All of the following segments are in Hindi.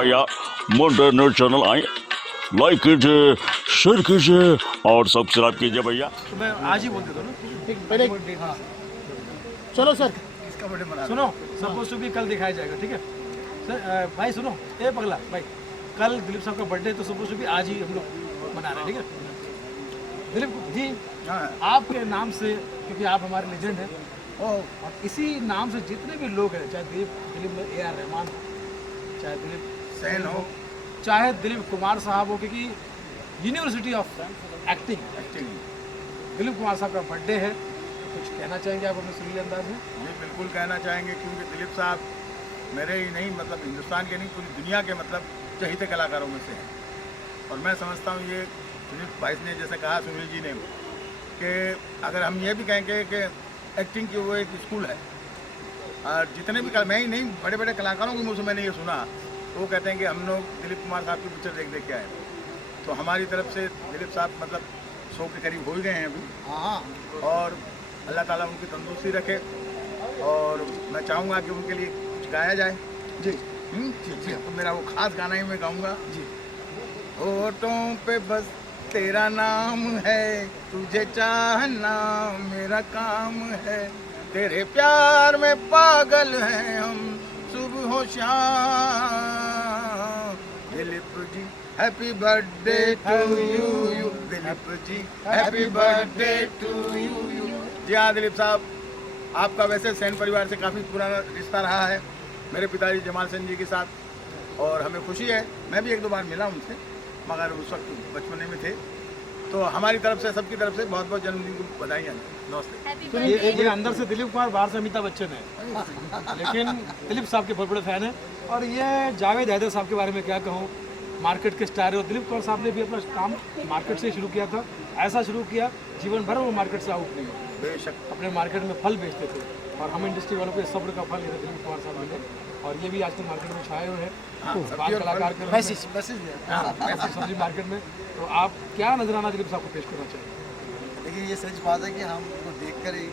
भैया मुंडा न्यूज चैनल आए, लाइक कीजिए, शेयर कीजिए और सब्सक्राइब कीजिए भैया। तो मैं आज ही बोल देता हूँ ना, पहले हाँ चलो सर, इसका बर्थडे मना सुनो, सपोज टू भी कल दिखाया जाएगा, ठीक है सर। भाई सुनो, ए पगला भाई, कल दिलीप साहब का बर्थडे तो सपोज टू भी आज ही हम लोग मना रहे हैं, ठीक है दिलीप जी। आपके नाम से, क्योंकि आप हमारे लेजेंड हैं और इसी नाम से जितने भी लोग हैं, चाहे दिलीप A.R. रहमान, चाहे दिलीप सेन हो, चाहे दिलीप कुमार साहब हो, क्योंकि university of acting Dilip Kumar साहब का बर्थडे है, कुछ कहना चाहेंगे आप अपने सुरीले अंदाज में? ये बिल्कुल कहना चाहेंगे, क्योंकि दिलीप साहब मेरे ही नहीं, मतलब हिंदुस्तान के नहीं, पूरी दुनिया के मतलब चहेते कलाकारों में से हैं। और मैं समझता हूँ ये दिलीप भाई ने जैसे कहा, सुनील जी ने, कि अगर हम ये भी कहेंगे कि एक्टिंग की वो एक स्कूल है, और जितने भी मैं ही नहीं, बड़े बड़े कलाकारों के मुँह से मैंने ये सुना, तो वो कहते हैं कि हम लोग दिलीप कुमार साहब की पिक्चर देख के आए। तो हमारी तरफ से दिलीप साहब मतलब 100 के करीब हो ही गए हैं अभी, और अल्लाह ताला उनकी तंदुरुस्ती रखे। और मैं चाहूँगा कि उनके लिए कुछ गाया जाए। जी जी, तो मेरा वो खास गाना ही मैं गाऊँगा जी। होठों पे बस तेरा नाम है, तुझे चाहना मेरा काम है, तेरे प्यार में पागल हैं हम सुबह हो शाम। Dilip ji happy birthday to you, Dilip ji happy birthday to you. जी हाँ दिलीप साहब, आपका वैसे सेन परिवार से काफ़ी पुराना रिश्ता रहा है, मेरे पिताजी जमाल सेन जी के साथ, और हमें खुशी है, मैं भी 1-2 बार मिला उनसे, मगर उस वक्त बचपने में थे। तो हमारी तरफ से, सबकी तरफ से बहुत बहुत जन्मदिन की बधाइयाँ। नमस्ते। तो ये अंदर से दिलीप कुमार, बाहर से अमिताभ बच्चन है, लेकिन दिलीप साहब के बहुत बड़े फैन हैं। और ये जावेद हैदर साहब के बारे में क्या कहूँ, मार्केट के स्टार है। और दिलीप कुमार साहब ने भी अपना काम मार्केट से शुरू किया था, ऐसा शुरू किया जीवन भर वो मार्केट से आउट नहीं हुए, बेशक अपने मार्केट में फल बेचते थे, और हम इंडस्ट्री वालों को सब्र का फल दिलीप कुमार साहब मिले, और ये भी आजकल मार्केट में छाए हुए हैं बाल कलाकार के सब्जी मार्केट में। तो आप क्या नजराना दिलीप साहब को पेश करना चाहिए? देखिए ये सच बात है कि हम उनको देखकर ही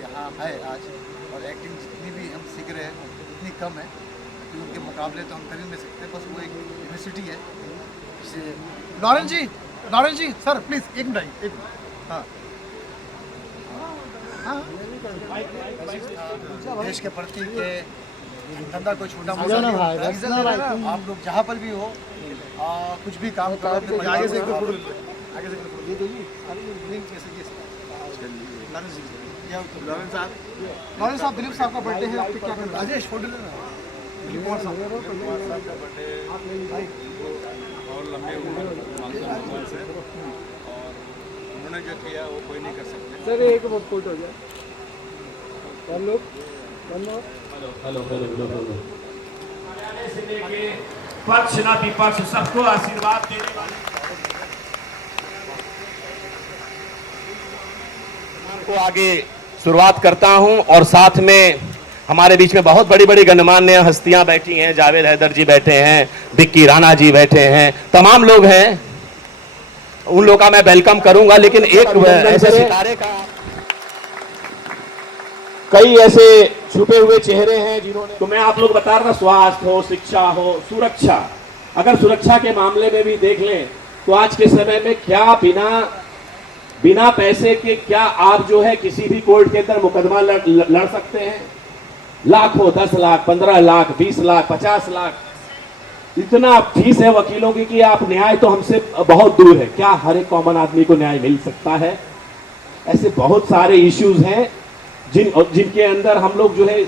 यहाँ आए आज, और एक्टिंग जितनी भी हम सीख रहे हैं उतनी कम है, क्योंकि उनके मुकाबले तो हम कर ही नहीं सकते, बस वो एक यूनिवर्सिटी है जिसे। लॉरेंस जी सर प्लीज एक मिनट, एक हाँ देश के प्रति के धंधा कोई छोटा मोटा नहीं है। आप लोग जहाँ पर भी हो, कुछ भी काम करो, आगे से लॉरेंस साहब दिलीप साहब का बर्थडे है, आप क्या करना? राजेश फोटो लेना। दिलीप कुमार साहब का बर्थडे और लंबे उम्र भगवान से, और उन्होंने जो किया वो कोई नहीं कर सकते। सर एक फोटो हो गया, हम लोग हेलो से लेके पक्ष ना विपक्ष सबको आशीर्वाद देने वाले को आगे शुरुआत करता हूं, और साथ में हमारे बीच में बहुत बड़ी बड़ी गणमान्य हस्तियां बैठी हैं। जावेद हैदर जी बैठे हैं, विक्की राणा जी बैठे हैं, तमाम लोग हैं, उन लोगों का मैं वेलकम करूंगा। लेकिन एक ऐसे सितारे का, कई ऐसे छुपे हुए चेहरे हैं जिन्होंने, तो मैं आप लोग बता रहा, स्वास्थ्य हो, शिक्षा हो, सुरक्षा, अगर सुरक्षा के मामले में भी देख लें तो आज के समय में क्या बिना पैसे के क्या आप जो है किसी भी कोर्ट के अंदर मुकदमा लड़ सकते हैं? लाखों, 10 लाख, 15 लाख, 20 लाख, 50 लाख, इतना फीस है वकीलों की कि आप न्याय तो हमसे बहुत दूर है। क्या हर एक कॉमन आदमी को न्याय मिल सकता है? ऐसे बहुत सारे इश्यूज हैं जिनके अंदर हम लोग जो है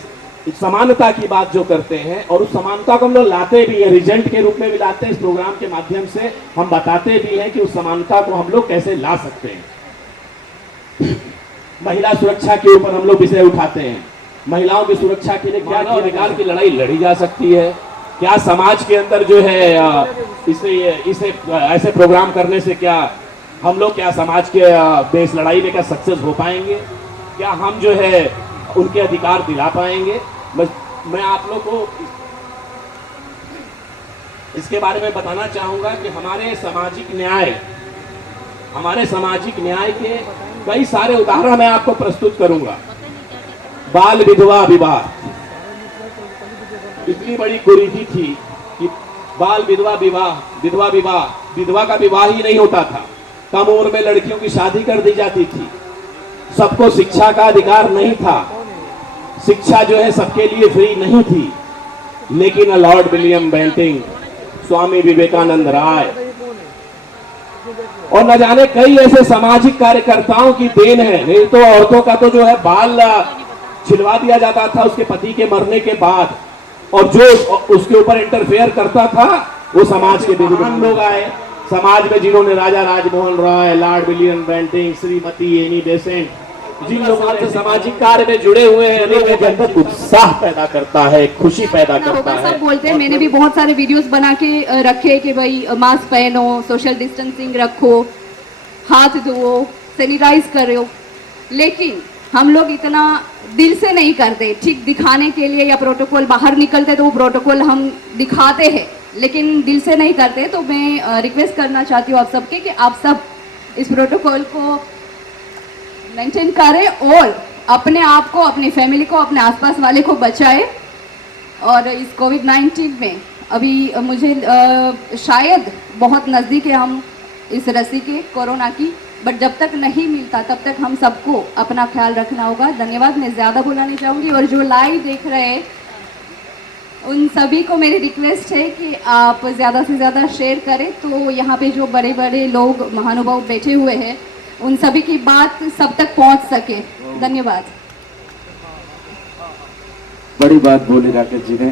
समानता की बात जो करते हैं, और उस समानता को हम लोग लाते भी हैं, रिजल्ट के रूप में भी लाते हैं। इस प्रोग्राम के माध्यम से हम बताते भी हैं कि उस समानता को हम लोग कैसे ला सकते हैं। महिला सुरक्षा के ऊपर हम लोग विषय उठाते हैं, महिलाओं की सुरक्षा के लिए क्या अधिकार की लड़ाई लड़ी जा सकती है, क्या समाज के अंदर जो है इसे ऐसे प्रोग्राम करने से क्या हम लोग क्या समाज के इस लड़ाई में क्या सक्सेस हो पाएंगे, क्या हम जो है उनके अधिकार दिला पाएंगे। मैं आप लोग को इसके बारे में बताना चाहूंगा कि हमारे सामाजिक न्याय के कई सारे उदाहरण मैं आपको प्रस्तुत करूंगा। बाल विधवा विवाह इतनी बड़ी कुरीति थी कि बाल विधवा विवाह, विधवा का विवाह ही नहीं होता था। कम उम्र में लड़कियों की शादी कर दी जाती थी। सबको शिक्षा का अधिकार नहीं था। शिक्षा जो है सबके लिए फ्री नहीं थी। लेकिन Lord William Bentinck, Swami Vivekananda राय और न जाने कई ऐसे सामाजिक कार्यकर्ताओं की देन है। नहीं तो औरतों का तो जो है बाल छिलवा दिया जाता था उसके पति के मरने के बाद, और जो उसके ऊपर इंटरफेयर करता था वो समाज के विद्वान लोग आए समाज में, जिन्होंने Raja Rajmohan Rai, Lord William Bentinck, Shrimati Annie Besant, जिन लोगों ने सामाजिक कार्य में जुड़े हुए हैं, लोगों के अंदर उत्साह पैदा करता है, खुशी पैदा करता है। सब बोलते हैं, मैंने भी बहुत सारे वीडियोस बना के रखे कि भाई मास्क पहनो, सोशल डिस्टेंसिंग रखो, हाथ धोओ, सैनिटाइज करो, लेकिन हम लोग इतना दिल से नहीं करते। ठीक दिखाने के लिए या प्रोटोकॉल बाहर निकलते तो वो प्रोटोकॉल हम दिखाते हैं, लेकिन दिल से नहीं करते। तो मैं रिक्वेस्ट करना चाहती हूँ आप सबके कि आप सब इस प्रोटोकॉल को मेंटेन करें और अपने आप को, अपनी फैमिली को, अपने आसपास वाले को बचाएं। और इस कोविड-19 में अभी मुझे शायद बहुत नज़दीक है हम इस रस्सी के, कोरोना की, बट जब तक नहीं मिलता तब तक हम सबको अपना ख्याल रखना होगा। धन्यवाद। मैं ज़्यादा बोलना नहीं चाहूँगी। और जो लाइव देख रहे हैं उन सभी को मेरी रिक्वेस्ट है कि आप ज़्यादा से ज़्यादा शेयर करें, तो यहाँ पे जो बड़े बड़े लोग, महानुभाव बैठे हुए हैं, उन सभी की बात सब तक पहुँच सके। धन्यवाद। बड़ी बात बोली राकेश जी ने।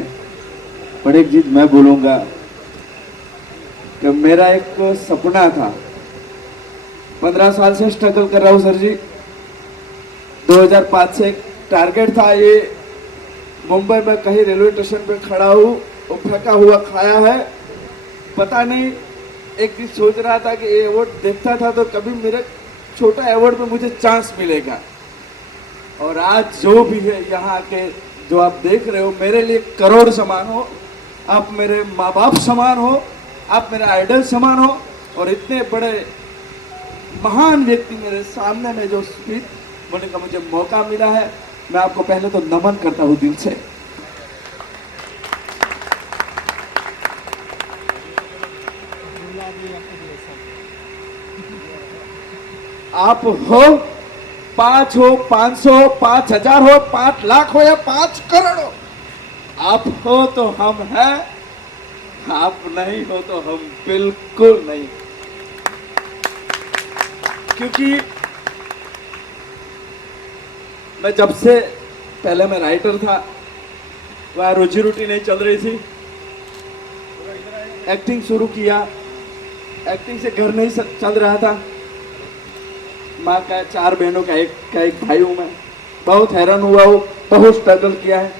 पर एक चीज मैं बोलूंगा कि मेरा एक सपना था, 15 साल से स्ट्रगल कर रहा हूं सर जी। 2005 से एक टारगेट था, ये मुंबई में कहीं रेलवे स्टेशन पे खड़ा हूँ और फेंका हुआ खाया है, पता नहीं। एक दिन सोच रहा था कि ये अवार्ड देखता था तो कभी मेरे छोटा अवार्ड में मुझे चांस मिलेगा। और आज जो भी है यहाँ के जो आप देख रहे हो, मेरे लिए करोड़ समान हो, आप मेरे माँ बाप समान हो, आप मेरे आइडल समान हो। और इतने बड़े महान व्यक्ति मेरे सामने में जो स्पीच बोलने का मुझे मौका मिला है, मैं आपको पहले तो नमन करता हूँ दिल से। आप हो, 5 हो, 500, 5000 हो, 5 लाख हो या 5 करोड़ हो, आप हो तो हम हैं, आप नहीं हो तो हम बिल्कुल नहीं। क्योंकि मैं जब से, पहले मैं राइटर था, वह रोजी रोटी नहीं चल रही थी, एक्टिंग शुरू किया, एक्टिंग से घर नहीं चल रहा था। माँ का 4 बहनों का एक भाई हूँ मैं, बहुत हैरान हुआ हूँ, बहुत स्ट्रगल किया है,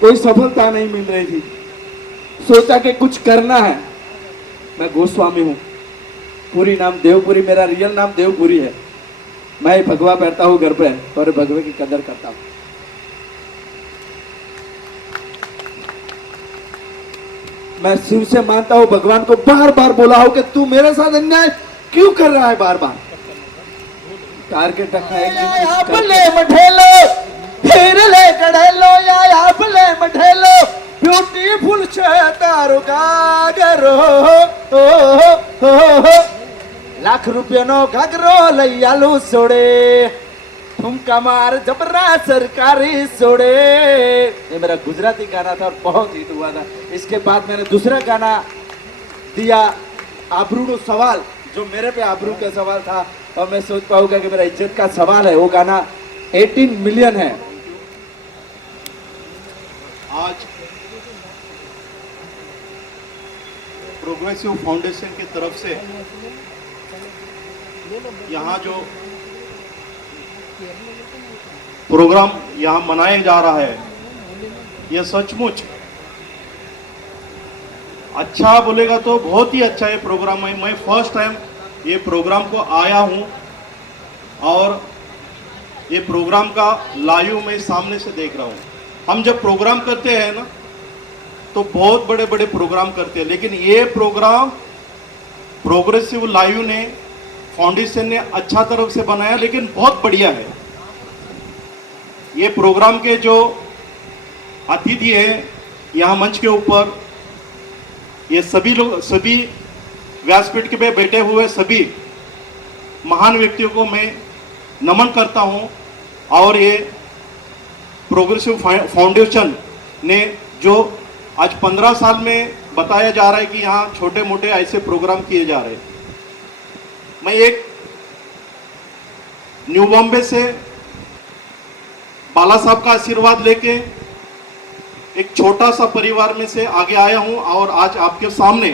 कोई सफलता नहीं मिल रही थी। सोचा कि कुछ करना है। मैं गोस्वामी हूँ, पूरी नाम देवपुरी, मेरा रियल नाम देवपुरी है। मैं भगवा पहनता हूँ घर पे और भगवे की कदर करता हूँ। मैं शिव से मानता हूँ, भगवान को बार बार बोला हूँ कि तू मेरे साथ अन्याय क्यों कर रहा है बार बार। टारगेट रखा है कि आप ले मठेलो, फिर ले कढ़ेलो, या आप ले मठेलो, ब्यूटीफुल छे तारो गागरो, लाख रुपया नो घाघरो लई आलू सोड़े, ठुमका मार जबरा सरकारी सोड़े। ये मेरा गुजराती गाना था और बहुत हिट हुआ था। इसके बाद मैंने दूसरा गाना दिया, आबरू सवाल, जो मेरे पे आबरू का सवाल था और मैं सोच पाऊंगा कि मेरा इज्जत का सवाल है। वो गाना 18 मिलियन है। आज प्रोग्रेसिव फाउंडेशन की तरफ से यहाँ जो प्रोग्राम यहाँ मनाया जा रहा है, यह सचमुच अच्छा बोलेगा तो बहुत ही अच्छा ये प्रोग्राम है। मैं फर्स्ट टाइम ये प्रोग्राम को आया हूँ और ये प्रोग्राम का लाइव मैं सामने से देख रहा हूँ। हम जब प्रोग्राम करते हैं ना तो बहुत बड़े बड़े प्रोग्राम करते हैं, लेकिन ये प्रोग्राम प्रोग्रेसिव लाइव ने, फाउंडेशन ने अच्छा तरफ से बनाया, लेकिन बहुत बढ़िया है। ये प्रोग्राम के जो अतिथि हैं यहाँ मंच के ऊपर, ये सभी लोग, सभी व्यासपीठ पे बैठे हुए सभी महान व्यक्तियों को मैं नमन करता हूँ। और ये प्रोग्रेसिव फाउंडेशन ने जो आज 15 साल में बताया जा रहा है कि यहाँ छोटे मोटे ऐसे प्रोग्राम किए जा रहे हैं। मैं एक न्यू बॉम्बे से बाला साहब का आशीर्वाद लेके एक छोटा सा परिवार में से आगे आया हूं और आज आपके सामने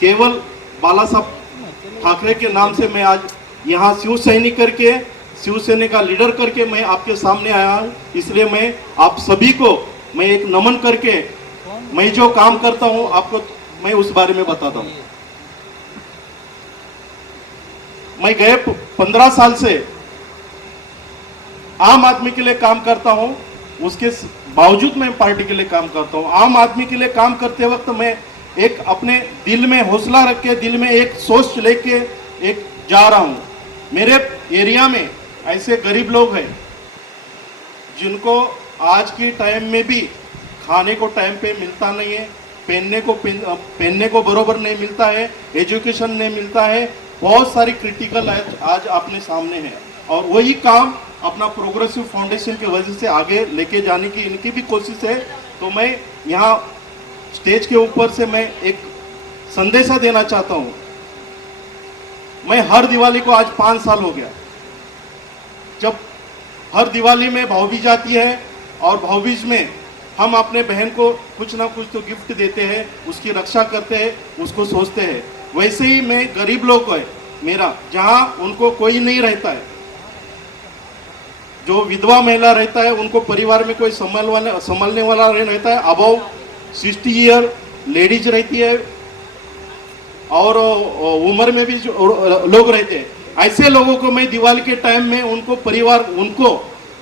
केवल बाला साहब ठाकरे के नाम से मैं आज यहाँ शिव सैनिक करके, शिवसेना का लीडर करके मैं आपके सामने आया हूँ। इसलिए मैं आप सभी को मैं एक नमन करके मैं जो काम करता हूँ आपको मैं उस बारे में बताता हूँ। मैं गए 15 साल से आम आदमी के लिए काम करता हूं, उसके बावजूद मैं पार्टी के लिए काम करता हूं। आम आदमी के लिए काम करते वक्त मैं एक अपने दिल में हौसला रख के, दिल में एक सोच लेके एक जा रहा हूं। मेरे एरिया में ऐसे गरीब लोग हैं जिनको आज के टाइम में भी खाने को टाइम पे मिलता नहीं है, पहनने को बरोबर नहीं मिलता है, एजुकेशन नहीं मिलता है, बहुत सारी क्रिटिकल आज अपने सामने है। और वही काम अपना प्रोग्रेसिव फाउंडेशन की वजह से आगे लेके जाने की इनकी भी कोशिश है। तो मैं यहाँ स्टेज के ऊपर से मैं एक संदेशा देना चाहता हूँ। मैं हर दिवाली को आज 5 साल हो गया, जब हर दिवाली में भाऊबीज आती है और भाऊबीज में हम अपने बहन को कुछ ना कुछ तो गिफ्ट देते हैं, उसकी रक्षा करते हैं, उसको सोचते हैं। वैसे ही मैं गरीब लोग है मेरा, जहाँ उनको कोई नहीं रहता है, जो विधवा महिला रहता है उनको परिवार में कोई संभालने वाला रहता है, अबव 60 ईयर लेडीज रहती है और उम्र में भी जो लोग रहते हैं, ऐसे लोगों को मैं दिवाली के टाइम में उनको परिवार, उनको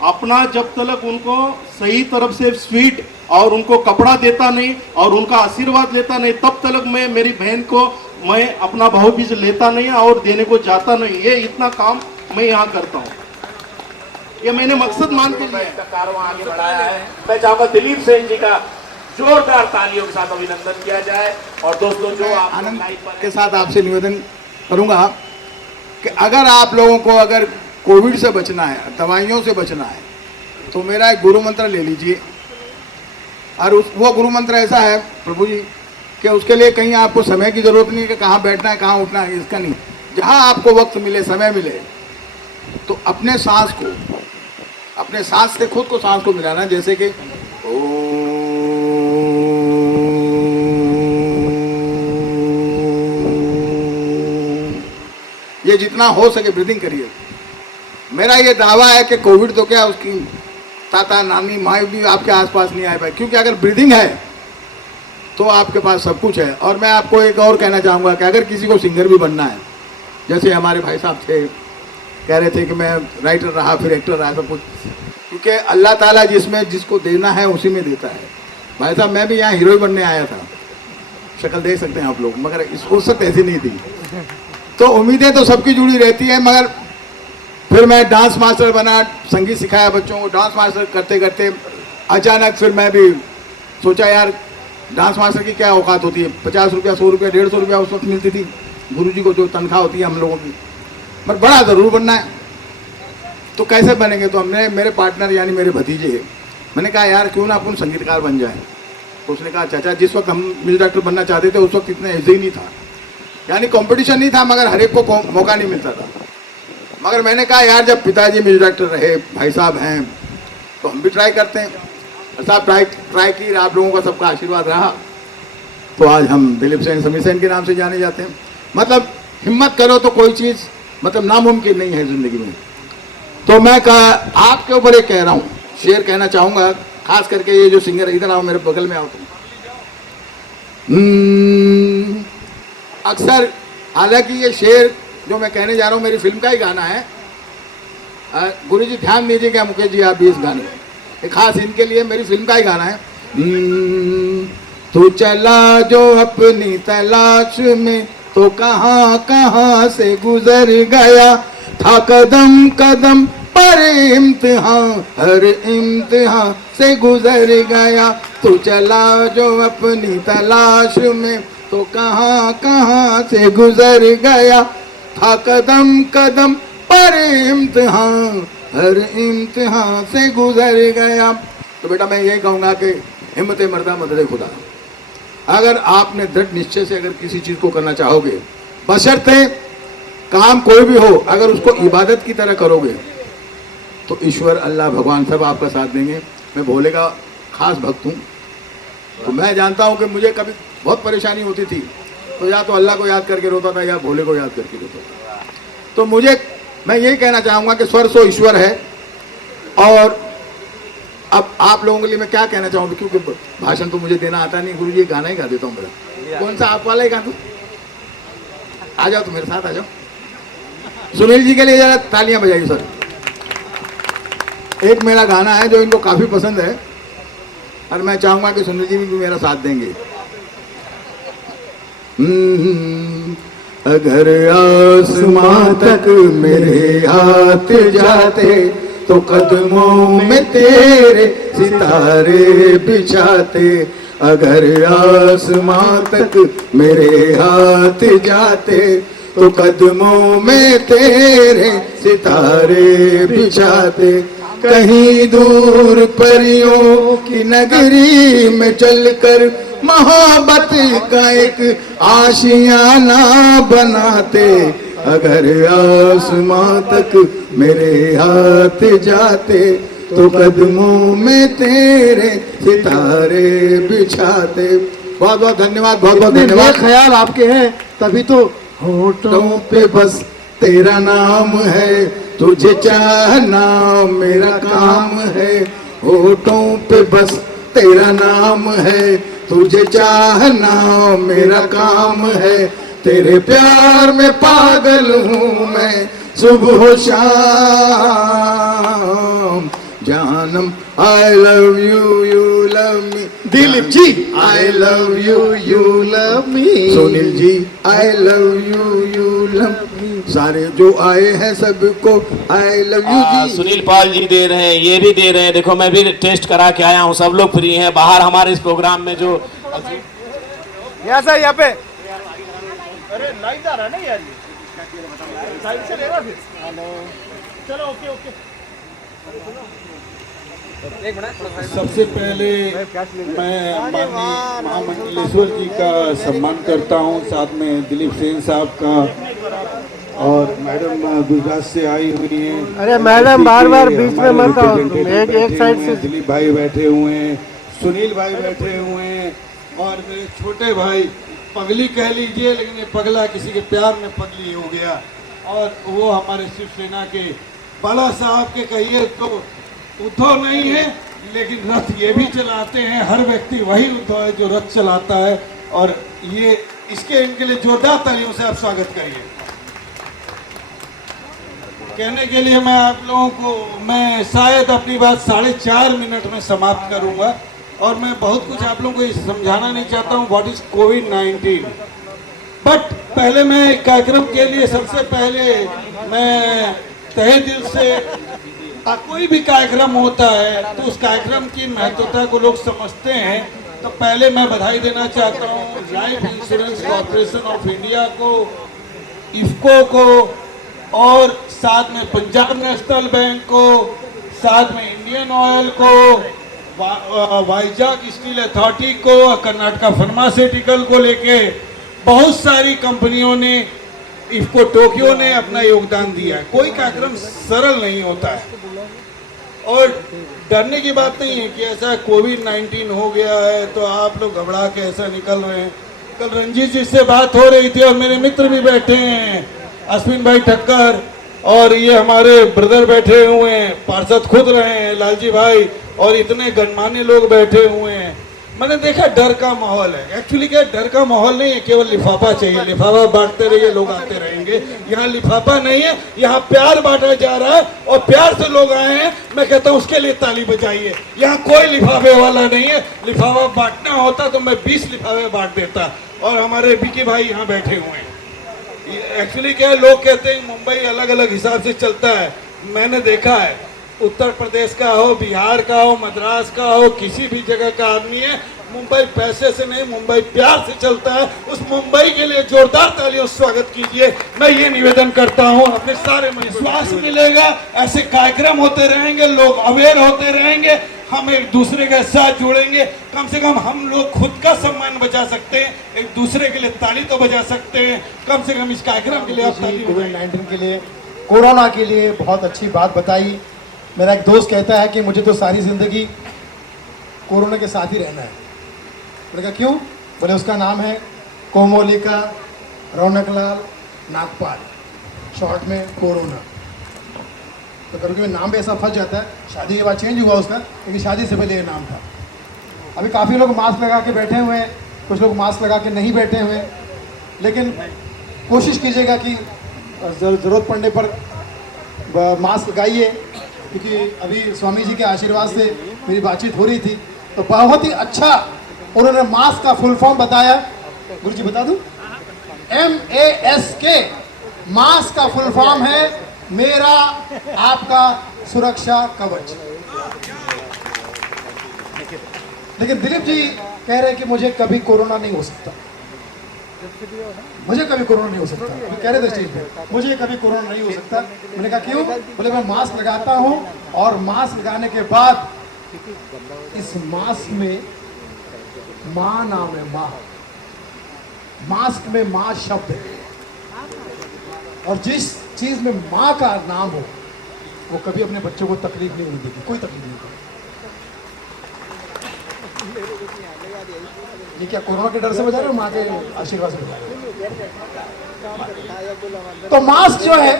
अपना जब तक उनको सही तरफ से स्वीट और उनको कपड़ा देता नहीं और उनका आशीर्वाद लेता नहीं, तब तक मैं मेरी बहन को मैं अपना भाऊबीज लेता नहीं और देने को जाता नहीं। ये इतना काम मैं यहाँ करता हूँ, ये मैंने मकसद मान के लिया इसका कारवां आगे बढ़ाया है। मैं चाहूंगा दिलीप सेन जी का जोरदार तालियों के साथ अभिनंदन किया जाए। और दोस्तों जो आप आनंद के साथ आपसे निवेदन करूंगा कि अगर आप लोगों को अगर कोविड से बचना है, दवाइयों से बचना है, तो मेरा एक गुरु मंत्र ले लीजिए। और वो गुरु मंत्र ऐसा है प्रभु जी कि उसके लिए कहीं आपको समय की जरूरत नहीं है कि कहाँ बैठना है कहाँ उठना है, इसका नहीं। जहाँ आपको वक्त मिले, समय मिले, तो अपने सांस को, अपने सांस से खुद को सांस को मिलाना, जैसे कि ये जितना हो सके ब्रीदिंग करिए। मेरा ये दावा है कि कोविड तो क्या, उसकी ताता नानी माँ भी आपके आसपास नहीं आए पाए, क्योंकि अगर ब्रीदिंग है तो आपके पास सब कुछ है। और मैं आपको एक और कहना चाहूँगा कि अगर किसी को सिंगर भी बनना है, जैसे हमारे भाई साहब थे, कह रहे थे कि मैं राइटर रहा फिर एक्टर रहा, सब कुछ, क्योंकि अल्लाह ताला जिसमें जिसको देना है उसी में देता है। भाई साहब मैं भी यहाँ हीरो बनने आया था, शक्ल देख सकते हैं आप लोग, मगर उस वक्त ऐसी नहीं थी। तो उम्मीदें तो सबकी जुड़ी रहती है, मगर फिर मैं डांस मास्टर बना, संगीत सिखाया बच्चों को। डांस मास्टर करते करते अचानक फिर मैं भी सोचा यार डांस मास्टर की क्या औकात होती है, 50 रुपया 100 रुपया 150 रुपया उस वक्त मिलती थी गुरुजी को जो तनख्वाह होती है हम लोगों की, पर बड़ा ज़रूर बनना है। तो कैसे बनेंगे? तो हमने, मेरे पार्टनर यानी मेरे भतीजे, मैंने कहा यार क्यों ना अपन संगीतकार बन जाए। तो उसने कहा चाचा जिस वक्त हम म्यूजिक डायरेक्टर बनना चाहते थे उस वक्त इतना ऐसे ही नहीं था, यानी कंपटीशन नहीं था, मगर हर एक को मौका नहीं मिलता था। मगर मैंने कहा यार जब पिताजी म्यूजिक डायरेक्टर रहे, भाई साहब हैं, तो हम भी ट्राई करते हैं। साहब ट्राई की, आप लोगों का सबका आशीर्वाद रहा, तो आज हम दिलीप सेन, समीर सेन के नाम से जाने जाते हैं। मतलब हिम्मत करो तो कोई चीज़ मतलब नामुमकिन नहीं है ज़िंदगी में। तो मैं आपके ऊपर एक कह रहा हूँ, शेर कहना चाहूँगा, खास करके ये जो सिंगर, इधर आओ मेरे बगल में आओ तुम। अक्सर, हालांकि ये शेर जो मैं कहने जा रहा हूँ मेरी फिल्म का ही गाना है, गुरुजी ध्यान दीजिएगा, मुकेश जी आप भी इस गाने में, खास इनके लिए मेरी फिल्म का ही गाना है। तू चला जो अपनी तलाश में, तो कहाँ कहाँ से गुजर गया, था कदम कदम पर इम्तिहान, हर इम्तिहान से गुजर गया। तू चला जो अपनी तलाश में, तो कहाँ कहाँ से गुजर गया था कदम कदम पर इम्तिहान, हर इम्तिहान से गुजर गया। तो बेटा मैं यही कहूँगा कि हिम्मत मर्दा मदद खुदा। अगर आपने दृढ़ निश्चय से अगर किसी चीज़ को करना चाहोगे, बशर्ते काम कोई भी हो, अगर उसको इबादत की तरह करोगे तो ईश्वर अल्लाह भगवान सब आपका साथ देंगे। मैं भोले का खास भक्त हूँ, तो मैं जानता हूँ कि मुझे कभी बहुत परेशानी होती थी तो या तो अल्लाह को याद करके रोता था या भोले को याद करके रोता था। तो मैं यही कहना चाहूँगा कि स्वर सो ईश्वर है। और अब आप लोगों के लिए मैं क्या कहना चाहूँगा, क्योंकि भाषण तो मुझे देना आता नहीं, गुरु जी गाना ही गा देता हूँ मेरा। कौन सा आप वाला ही गा दूँ? आ जाओ तो मेरे साथ आ जाओ। सुनील जी के लिए जरा तालियां बजाइए सर। एक मेरा गाना है जो इनको काफी पसंद है और मैं चाहूंगा कि सुनील जी भी मेरा साथ देंगे। अगर आसमां तक मेरे हाथ जाते तो कदमों में तेरे सितारे बिछाते। अगर आसमां तक मेरे हाथ जाते तो कदमों में तेरे सितारे बिछाते। कहीं दूर परियों की नगरी में चलकर मोहब्बत का एक आशियाना बनाते। अगर आसमां तक मेरे हाथ जाते तो कदमों में तेरे सितारे बिछाते। बहुत बहुत धन्यवाद, बहुत बहुत धन्यवाद। ख्याल आपके हैं तभी तो होठों पे बस तेरा नाम है, तुझे चाहना मेरा काम है। होठों पे बस तेरा नाम है, तुझे चाहना मेरा काम है। तेरे प्यार में पागल हूँ मैं सुबह शाम। जानम I love you, you love me. Dilip ji I love you, you love me. Sunil ji I love you, you love me. सारे जो आए हैं सबको आई लव यू जी। सुनील पाल जी दे रहे हैं, ये भी दे रहे हैं। देखो मैं भी टेस्ट करा के आया हूँ, सब लोग फ्री हैं। बाहर हमारे इस प्रोग्राम में जो यहाँ सर यहाँ पे, अरे लाइट आ रहा है ना यार, साइड से लेगा फिर। चलो ओके ओके। सबसे पहले मैं माननीय महामंडलेश्वर जी का सम्मान करता हूं, साथ में दिलीप सेन साहब का, और मैडम गुजरात से आई हुई हैं। अरे मैडम बार बार बीच में मत आओ, एक साइड से। दिलीप भाई बैठे हुए हैं, सुनील भाई बैठे हुए हैं, और मेरे छोटे भाई पगली कह लीजिए, लेकिन ये पगला किसी के प्यार में पगली हो गया, और वो हमारे शिवसेना के बाला साहब के कहिए तो उद्धव नहीं है, लेकिन रथ ये भी चलाते हैं। हर व्यक्ति वही उद्धव है जो रथ चलाता है, और ये इनके लिए जोरदार तालियों से आप स्वागत करिए। कहने के लिए मैं आप लोगों को, मैं शायद अपनी बात 4.5 मिनट में समाप्त करूंगा, और मैं बहुत कुछ आप लोगों को समझाना नहीं चाहता हूं व्हाट इज कोविड-19। बट पहले मैं कार्यक्रम के लिए सबसे पहले मैं तहे दिल से, कोई भी कार्यक्रम होता है तो उस कार्यक्रम की महत्वता को लोग समझते हैं, तो पहले मैं बधाई देना चाहता हूँ life insurance corporation of India को, इफ्को को, और साथ में पंजाब नेशनल बैंक को, साथ में इंडियन ऑयल को, वाइजाग स्टील अथॉरिटी को, कर्नाटका फार्मास्यूटिकल को लेके बहुत सारी कंपनियों ने, इफ्को टोक्यो ने अपना योगदान दिया है। कोई कार्यक्रम सरल नहीं होता है, और डरने की बात नहीं है कि ऐसा कोविड-19 हो गया है तो आप लोग घबरा के ऐसा निकल रहे हैं। कल रंजीत जी से बात हो रही थी, और मेरे मित्र भी बैठे हैं, अश्विन भाई ठक्कर, और ये हमारे ब्रदर बैठे हुए हैं, पार्षद खुद रहे हैं लालजी भाई, और इतने गणमान्य लोग बैठे हुए हैं। मैंने देखा डर का माहौल है। एक्चुअली क्या डर का माहौल नहीं है, केवल लिफाफा चाहिए, लिफाफा बांटते रहिए, लोग आते रहेंगे। यहाँ लिफाफा नहीं है, यहाँ प्यार बांटा जा रहा है, और प्यार से लोग आए हैं। मैं कहता हूँ उसके लिए ताली बजाइए। यहाँ कोई लिफाफे वाला नहीं है। लिफाफा बांटना होता तो मैं 20 लिफाफे बांट देता। और हमारे बिकी भाई यहाँ बैठे हुए हैं। एक्चुअली क्या है, लोग कहते हैं मुंबई अलग अलग हिसाब से चलता है। मैंने देखा है, उत्तर प्रदेश का हो, बिहार का हो, मद्रास का हो, किसी भी जगह का आदमी है, मुंबई पैसे से नहीं, मुंबई प्यार से चलता है। उस मुंबई के लिए जोरदार तालियों से स्वागत कीजिए। मैं ये निवेदन करता हूँ, अपने सारे विश्वास मिलेगा, ऐसे कार्यक्रम होते रहेंगे, लोग अवेयर होते रहेंगे, हम एक दूसरे के साथ जुड़ेंगे। कम से कम हम लोग खुद का सम्मान बचा सकते हैं, एक दूसरे के लिए ताली तो बजा सकते हैं। कम से कम इस कार्यक्रम के लिए आप ताली बजाइए। कोविड-19 के लिए, कोरोना के लिए बहुत अच्छी बात बताई। मेरा एक दोस्त कहता है कि मुझे तो सारी ज़िंदगी कोरोना के साथ ही रहना है। मैंने कहा क्यों? बोले उसका नाम है कोमोलिका रौनकलाल नागपाल, शॉर्ट में कोरोना। तो कभी कभी नाम भी ऐसा फंस जाता है। शादी के बाद चेंज हुआ उसका, लेकिन शादी से पहले ये नाम था। अभी काफ़ी लोग मास्क लगा के बैठे हुए हैं, कुछ लोग मास्क लगा के नहीं बैठे हुए हैं, लेकिन कोशिश कीजिएगा कि ज़रूरत पड़ने पर मास्क लगाइए, क्योंकि अभी स्वामी जी के आशीर्वाद से मेरी बातचीत हो रही थी तो बहुत ही अच्छा उन्होंने मास्क का फुल फॉर्म बताया। गुरु जी बता दूं? MASK, मास्क का फुल फॉर्म है मेरा आपका सुरक्षा कवच। लेकिन दिलीप जी कह रहे हैं कि मुझे कभी कोरोना नहीं हो सकता, मुझे कभी कोरोना नहीं हो सकता। अभी कह रहे थे स्टेज पे, मुझे कभी कोरोना नहीं हो सकता। मैंने कहा क्यों? बोले मैं मास्क लगाता हूं और मास्क लगाने के बाद इस मास्क में माँ नाम है, माँ। मास्क में माँ शब्द है, और जिस चीज में माँ का नाम हो वो कभी अपने बच्चों को तकलीफ नहीं होने देगी, कोई तकलीफ नहीं होगी। ये क्या कोरोना के डर से बजा रहे हो, माँ के आशीर्वाद से बजा रहे हो? तो मास्क जो है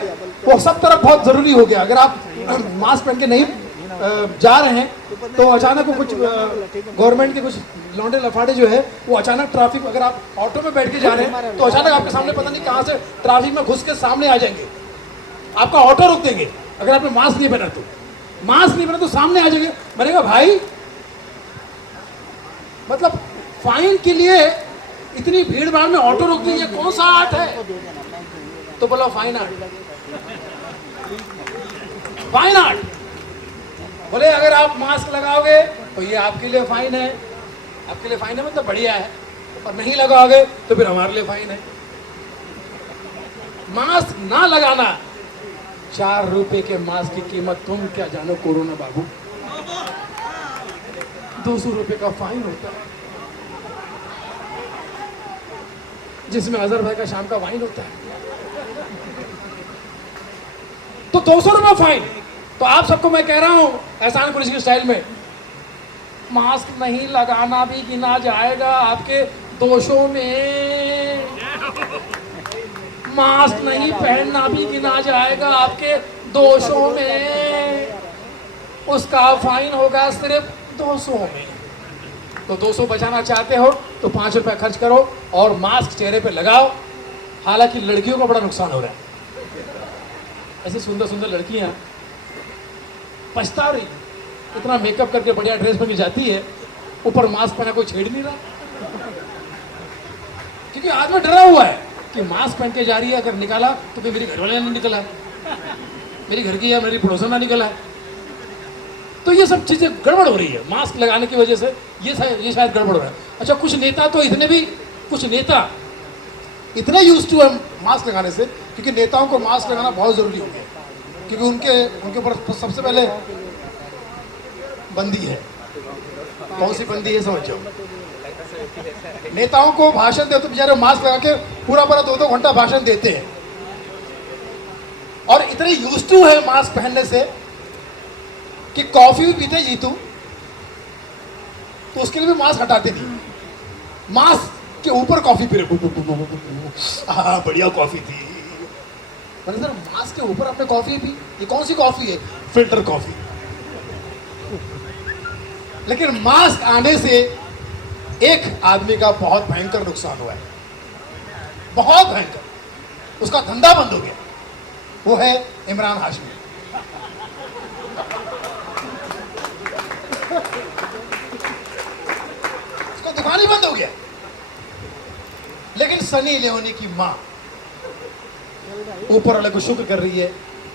वो सब तरफ बहुत जरूरी हो गया। अगर आप मास्क पहन के नहीं जा रहे हैं तो अचानक वो कुछ गवर्नमेंट के कुछ लौंडे लफाड़े जो है वो अचानक ट्रैफिक, अगर आप ऑटो में बैठ के जा रहे हैं तो अचानक आपके सामने पता नहीं कहाँ से ट्रैफिक में घुस के सामने आ जाएंगे, आपका ऑटो रोक देंगे। अगर आपने मास्क नहीं पहना तो, मास्क नहीं पहना तो सामने आ जाएंगे। मैंने कहा भाई, मतलब फाइन के लिए इतनी भीड़ भाड़ में ऑटो रोक देंगे, कौन सा आर्ट है? तो बोला फाइन आर्ट, फाइन आर्ट। बोले अगर आप मास्क लगाओगे तो ये आपके लिए फाइन है, आपके लिए फाइन है मतलब बढ़िया है, और नहीं लगाओगे तो फिर हमारे लिए फाइन है। मास्क ना लगाना, 4 रुपए के मास्क की कीमत तुम क्या जानो कोरोना बाबू, 200 रुपए का फाइन होता है, जिसमें अजहर भाई का शाम का वाइन होता है। तो 200 रुपए फाइन। तो आप सबको मैं कह रहा हूं एहसान कुरैशी के स्टाइल में, मास्क नहीं लगाना भी गिना जाएगा आपके दोषों में, मास्क नहीं पहनना भी गिना जाएगा आपके दोषों में, उसका फाइन होगा सिर्फ 200 में। तो 200 बचाना चाहते हो तो 5 रुपए खर्च करो और मास्क चेहरे पे लगाओ। हालांकि लड़कियों का बड़ा नुकसान हो रहा है, ऐसी सुंदर सुंदर लड़कियां पछता रही, इतना मेकअप करके बढ़िया ड्रेस पहन के जाती है, ऊपर मास्क पहना कोई छेड़ नहीं रहा, क्योंकि आदमी डरा हुआ है कि मास्क पहन के जा रही है, अगर निकाला तो फिर मेरी घरवाले ने निकला, मेरी घर की या मेरी पड़ोसन ना निकला। तो ये सब चीजें गड़बड़ हो रही है मास्क लगाने की वजह से, ये शायद गड़बड़ हो रहा है। अच्छा, कुछ नेता तो कुछ नेता इतने यूज टू है मास्क लगाने से, क्योंकि नेताओं को मास्क लगाना बहुत जरूरी हो गया, क्योंकि उनके ऊपर सबसे पहले बंदी है। कौन सी बंदी है समझ जाओ। नेताओं को भाषण देते बेचारे मास्क लगा के पूरा 2-2 घंटा भाषण देते हैं, और इतने यूज टू है मास्क पहनने से कि कॉफी भी पीते जीतू तो उसके लिए भी मास्क हटाते नहीं, मास्क के ऊपर कॉफी पी रहे, बढ़िया कॉफी थी। मैंने सर मास्क के ऊपर आपने कॉफी पी, ये कौन सी कॉफी है? Filter coffee. लेकिन मास्क आने से एक आदमी का बहुत भयंकर नुकसान हुआ है, बहुत भयंकर, उसका धंधा बंद हो गया, वो है इमरान हाशमी। उसका दुकान ही बंद हो गया। लेकिन सनी लियोनी की मां ऊपर वाले को शुक्र कर रही है,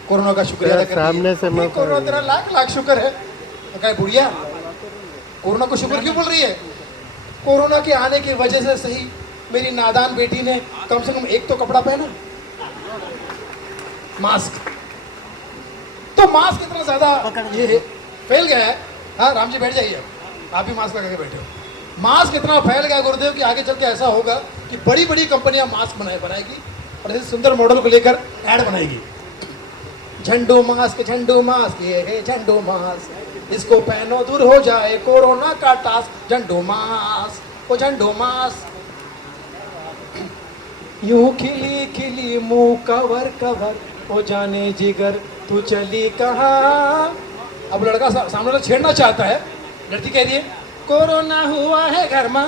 कोरोना का शुक्रिया अदा कर रही है। कोरोना तेरा लाख शुक्र है। तो कहे बुढ़िया कोरोना को शुक्र क्यों बोल रही है? कोरोना के आने की वजह से सही मेरी नादान बेटी ने कम से कम एक तो कपड़ा पहना, मास्क। तो मास्क इतना ज्यादा ये फैल गया है। हाँ राम जी बैठ जाइए, आप भी मास्क लगा के बैठे हो। मास्क इतना फैल गया गुरुदेव कि आगे चल के ऐसा होगा कि बड़ी बड़ी कंपनियां मास्क बनाएगी और ऐसे सुंदर मॉडल को लेकर ऐड बनाएगी। झंडू मास्क ये है झंडू मास्क, इसको पहनो दूर हो जाए कोरोना का टास्क। झंडू मास्क ओ झंडू मास्क, यूं खिली खिली मुंह कवर कवर, ओ जाने जिगर तू चली कहाँ। अब लड़का सामने वाला छेड़ना चाहता है, लड़की कह रही है कोरोना हुआ है घर में,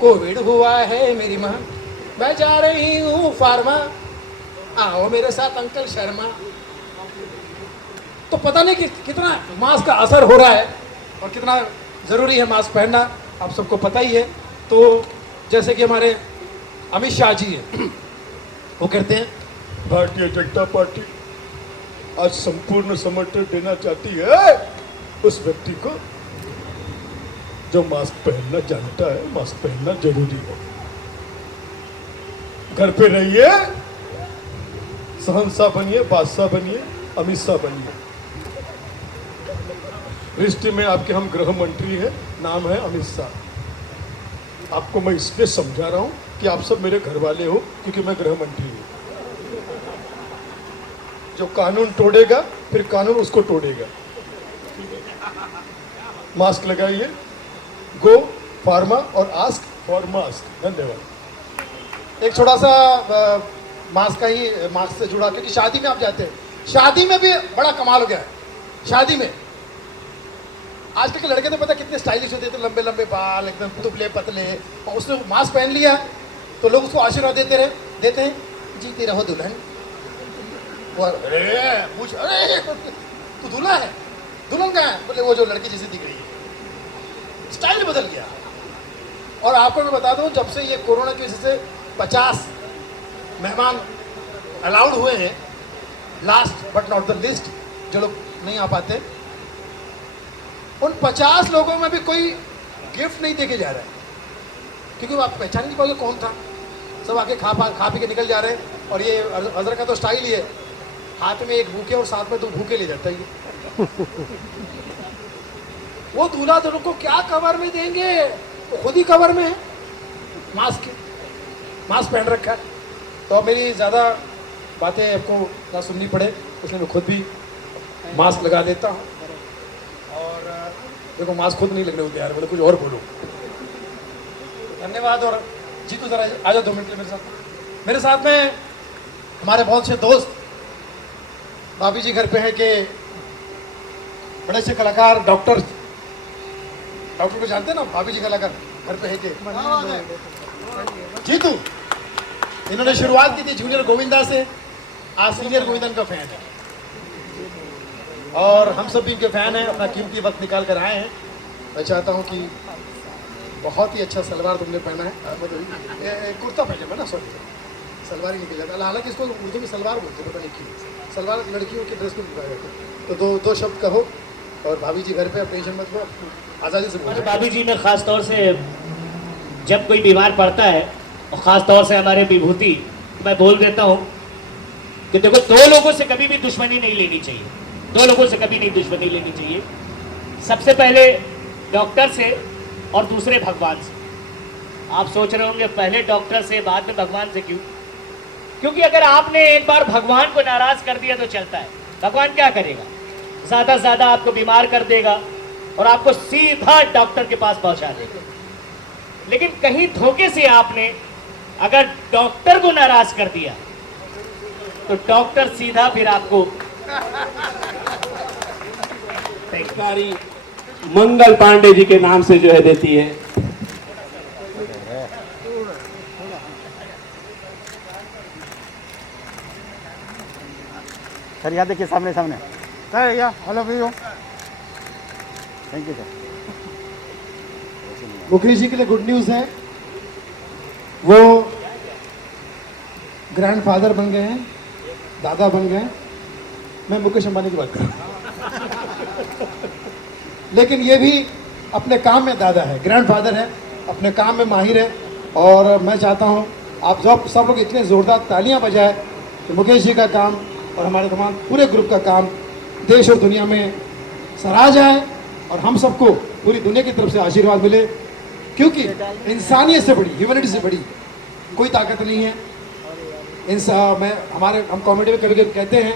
कोविड हुआ है मेरी माँ, मैं जा रही हूँ फार्मा, आओ मेरे साथ अंकल शर्मा। तो पता नहीं कि कितना मास्क का असर हो रहा है और कितना ज़रूरी है मास्क पहनना, आप सबको पता ही है। तो जैसे कि हमारे अमित शाह जी हैं, वो कहते हैं भारतीय जनता पार्टी आज संपूर्ण समर्थन देना चाहती है उस व्यक्ति को जो मास्क पहनना जानता है। मास्क पहनना जरूरी है। घर पे रहिए, सहनशाह बनिए, बादशाह बनिए, अमित शाह बनिए। रिश्ते में आपके हम गृह मंत्री हैं, नाम है अमित शाह। आपको मैं इसलिए समझा रहा हूं कि आप सब मेरे घर वाले हो, क्योंकि मैं गृह मंत्री हूं। जो कानून तोड़ेगा फिर कानून उसको तोड़ेगा। मास्क लगाइए, गो फार्मा और आस्क फॉर मास्क। धन्यवाद। एक छोटा सा मास्क का ही, मास्क से जुड़ा, क्योंकि शादी में आप जाते हैं, शादी में भी बड़ा कमाल हो गया है। शादी में आजकल के लड़के तो पता कितने स्टाइलिश होते थे, लंबे लंबे बाल एकदम दुबले पतले, और उसने मास्क पहन लिया तो लोग उसको आशीर्वाद देते हैं जीती रहो दुल्हन। अरे पूछ, अरे तू दूल्हा है, दुल्हन का है? बोले वो जो लड़की जैसी दिख रही है। स्टाइल बदल गया। और आपको मैं बता दूं, जब से ये कोरोना की वजह से 50 मेहमान अलाउड हुए हैं, last but not the list, जो लोग नहीं आ पाते, उन 50 लोगों में भी कोई गिफ्ट नहीं देके जा रहा है, क्योंकि वो आप पहचान नहीं पाओगे कौन था। सब आके खा पी के निकल जा रहे हैं। और ये अजर का तो स्टाइल ही है, हाथ में एक भूखे और साथ में 2 भूखे ले जाता है। वो दूल्हा दुल्हन को क्या कवर में देंगे, वो खुद ही कवर में है, मास्क पहन रखा है। तो अब मेरी ज़्यादा बातें आपको ना सुननी पड़े, इसलिए मैं खुद भी मास्क लगा देता हूँ। और देखो मास्क खुद नहीं लगने होते यार, बोले कुछ और बोलो। धन्यवाद। और जीतू जरा आ जाओ 2 मिनट मेरे साथ। मेरे साथ में हमारे बहुत से दोस्त भाभी जी घर पे हैं, कि बड़े से कलाकार डॉक्टर को जानते हैं ना, भाभी जी कलाकार घर पे है के जीतू, इन्होंने शुरुआत की थी जूनियर गोविंदा से, आज सीनियर गोविंदा का फैन है और हम सब भी इनके फैन हैं। अपना कीमती वक्त निकाल कर आए हैं। मैं चाहता हूं कि बहुत ही अच्छा सलवार तुमने पहना है, कुर्ता पैजामा ना, सॉरी सलवार ही निकल जाता, हालांकि इसको उर्दू में सलवार बोलते हैं, पता नहीं क्यों। सलवार लड़कियों की ड्रेस को दिखाया जाता है। तो दो शब्द कहो। और भाभी जी घर पे, आप टेंशन मत लो, आज़ादी से बोलो। भाभी जी, मैं ख़ास तौर से जब कोई बीमार पड़ता है, और ख़ास तौर से हमारे विभूति, मैं बोल देता हूँ कि देखो, 2 लोगों से कभी भी दुश्मनी नहीं लेनी चाहिए। 2 लोगों से कभी नहीं दुश्मनी लेनी चाहिए। सबसे पहले डॉक्टर से और दूसरे भगवान से। आप सोच रहे होंगे पहले डॉक्टर से बाद में भगवान से, क्यों? क्योंकि अगर आपने एक बार भगवान को नाराज कर दिया तो चलता है। भगवान क्या करेगा? ज़्यादा से ज़्यादा आपको बीमार कर देगा और आपको सीधा डॉक्टर के पास पहुंचा देगा। लेकिन कहीं धोखे से आपने अगर डॉक्टर को नाराज कर दिया तो डॉक्टर सीधा फिर आपको मंगल पांडे जी के नाम से जो है देती है। सर यहाँ देखिए, सामने सर, या हेलो भैया, thank you sir. Mukesh ji के लिए गुड न्यूज़ है, वो ग्रैंडफादर बन गए हैं, दादा बन गए। मैं मुकेश अंबानी की बात कर रहा हूँ। लेकिन ये भी अपने काम में दादा है, ग्रैंडफादर है, अपने काम में माहिर है। और मैं चाहता हूँ आप सब लोग इतने ज़ोरदार तालियां बजाएं कि मुकेश जी का काम और हमारे तमाम पूरे ग्रुप का काम देश और दुनिया में सराहा जाए और हम सबको पूरी दुनिया की तरफ से आशीर्वाद मिले, क्योंकि इंसानियत से बड़ी, ह्यूमैनिटी से बड़ी कोई ताकत नहीं है। हम कॉमेडी में कभी कभी कहते हैं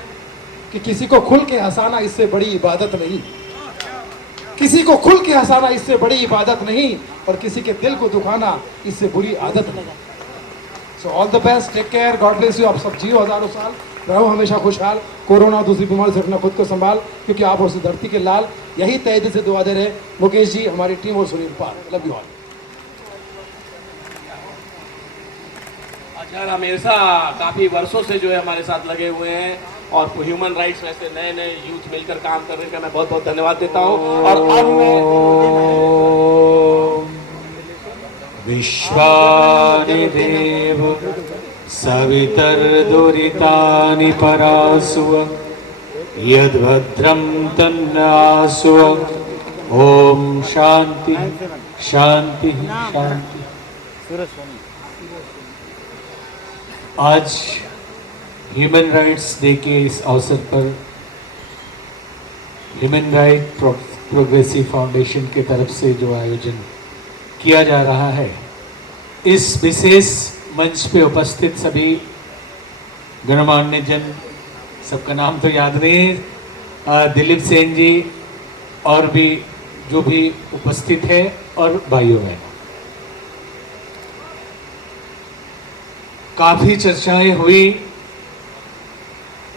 कि किसी को खुल के हंसाना इससे बड़ी इबादत नहीं, किसी को खुल के हंसाना इससे बड़ी इबादत नहीं, और किसी के दिल को दुखाना इससे बुरी आदत नहीं। So all the best, take care, God bless you. आप सब जियो हजारों साल, रहो हमेशा खुशहाल, कोरोना और दूसरी बीमारी से अपना खुद को संभाल, क्योंकि आप उस धरती के लाल। यही तहे दिल से दुआ दे रहे मुकेश जी, हमारी टीम और Sunil Pal. Love you all. आचार्य हमेशा काफी वर्षों से जो है हमारे साथ लगे हुए हैं और ह्यूमन राइट्स में से नए नए यूथ मिलकर काम करने का मैं बहुत बहुत धन्यवाद देता हूँ। और अब मैं विश्वानि देव सवितर्दुरितानि परासुव यद्भद्रं तन्नासुव। ओम शांति शांति शांति। आज ह्यूमन राइट्स डे के इस अवसर पर ह्यूमन राइट प्रोग्रेसिव फाउंडेशन के तरफ से जो आयोजन किया जा रहा है, इस विशेष मंच पे उपस्थित सभी गणमान्य जन, सबका नाम तो याद नहीं, दिलीप सेन जी और भी जो भी उपस्थित है और भाइयों बहनों, काफी चर्चाएं हुई।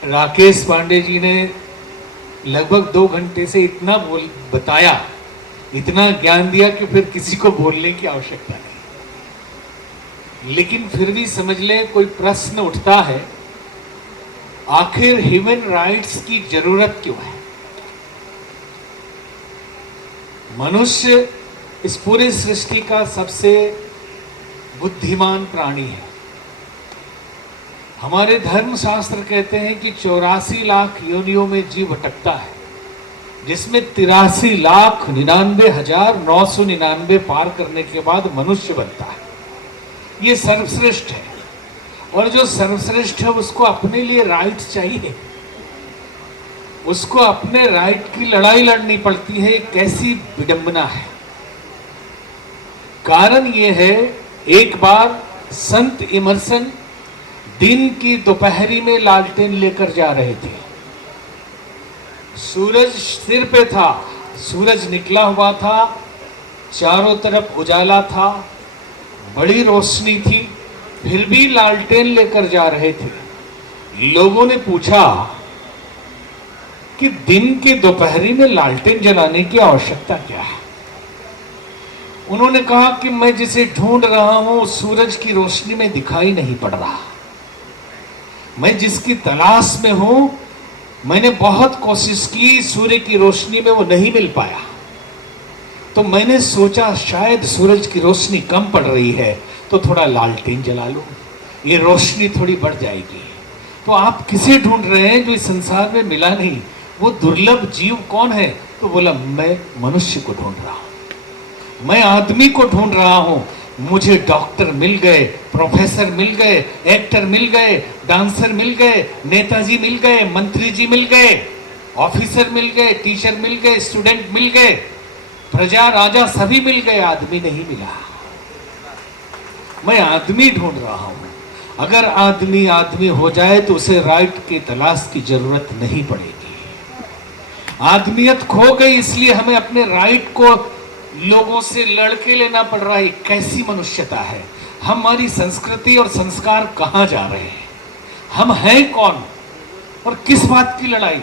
राकेश पांडे जी ने लगभग 2 घंटे से इतना बताया, इतना ज्ञान दिया कि फिर किसी को बोलने की आवश्यकता नहीं। लेकिन फिर भी समझ ले, कोई प्रश्न उठता है, आखिर ह्यूमन राइट्स की जरूरत क्यों है? मनुष्य इस पूरी सृष्टि का सबसे बुद्धिमान प्राणी है। हमारे धर्म शास्त्र कहते हैं कि 84 लाख योनियों में जीव भटकता है, जिसमें 83,99,999 पार करने के बाद मनुष्य बनता है। ये सर्वश्रेष्ठ है, और जो सर्वश्रेष्ठ है उसको अपने लिए राइट चाहिए, उसको अपने राइट की लड़ाई लड़नी पड़ती है। कैसी विडंबना है। कारण ये है, एक बार संत इमर्सन दिन की दोपहरी में लालटेन लेकर जा रहे थे। सूरज सिर पे था, सूरज निकला हुआ था, चारों तरफ उजाला था, बड़ी रोशनी थी, फिर भी लालटेन लेकर जा रहे थे। लोगों ने पूछा कि दिन की दोपहरी में लालटेन जलाने की आवश्यकता क्या है? उन्होंने कहा कि मैं जिसे ढूंढ रहा हूं सूरज की रोशनी में दिखाई नहीं पड़ रहा। मैं जिसकी तलाश में हूं, मैंने बहुत कोशिश की, सूर्य की रोशनी में वो नहीं मिल पाया। तो मैंने सोचा शायद सूरज की रोशनी कम पड़ रही है, तो थोड़ा लालटेन जला लूं, ये रोशनी थोड़ी बढ़ जाएगी। तो आप किसे ढूंढ रहे हैं जो इस संसार में मिला नहीं? वो दुर्लभ जीव कौन है? तो बोला, मैं मनुष्य को ढूंढ रहा हूं, मैं आदमी को ढूंढ रहा हूं। मुझे डॉक्टर मिल गए, प्रोफेसर मिल गए, एक्टर मिल गए, डांसर मिल गए, नेताजी मिल गए, मंत्री जी मिल गए, ऑफिसर मिल गए, टीचर मिल गए, स्टूडेंट मिल गए, प्रजा राजा सभी मिल गए, आदमी नहीं मिला। मैं आदमी ढूंढ रहा हूं। अगर आदमी आदमी हो जाए तो उसे राइट की तलाश की जरूरत नहीं पड़ेगी। आदमियत खो गई, इसलिए हमें अपने राइट को लोगों से लड़के लेना पड़ रहा है। कैसी मनुष्यता है? हमारी संस्कृति और संस्कार कहां जा रहे हैं? हम हैं कौन और किस बात की लड़ाई?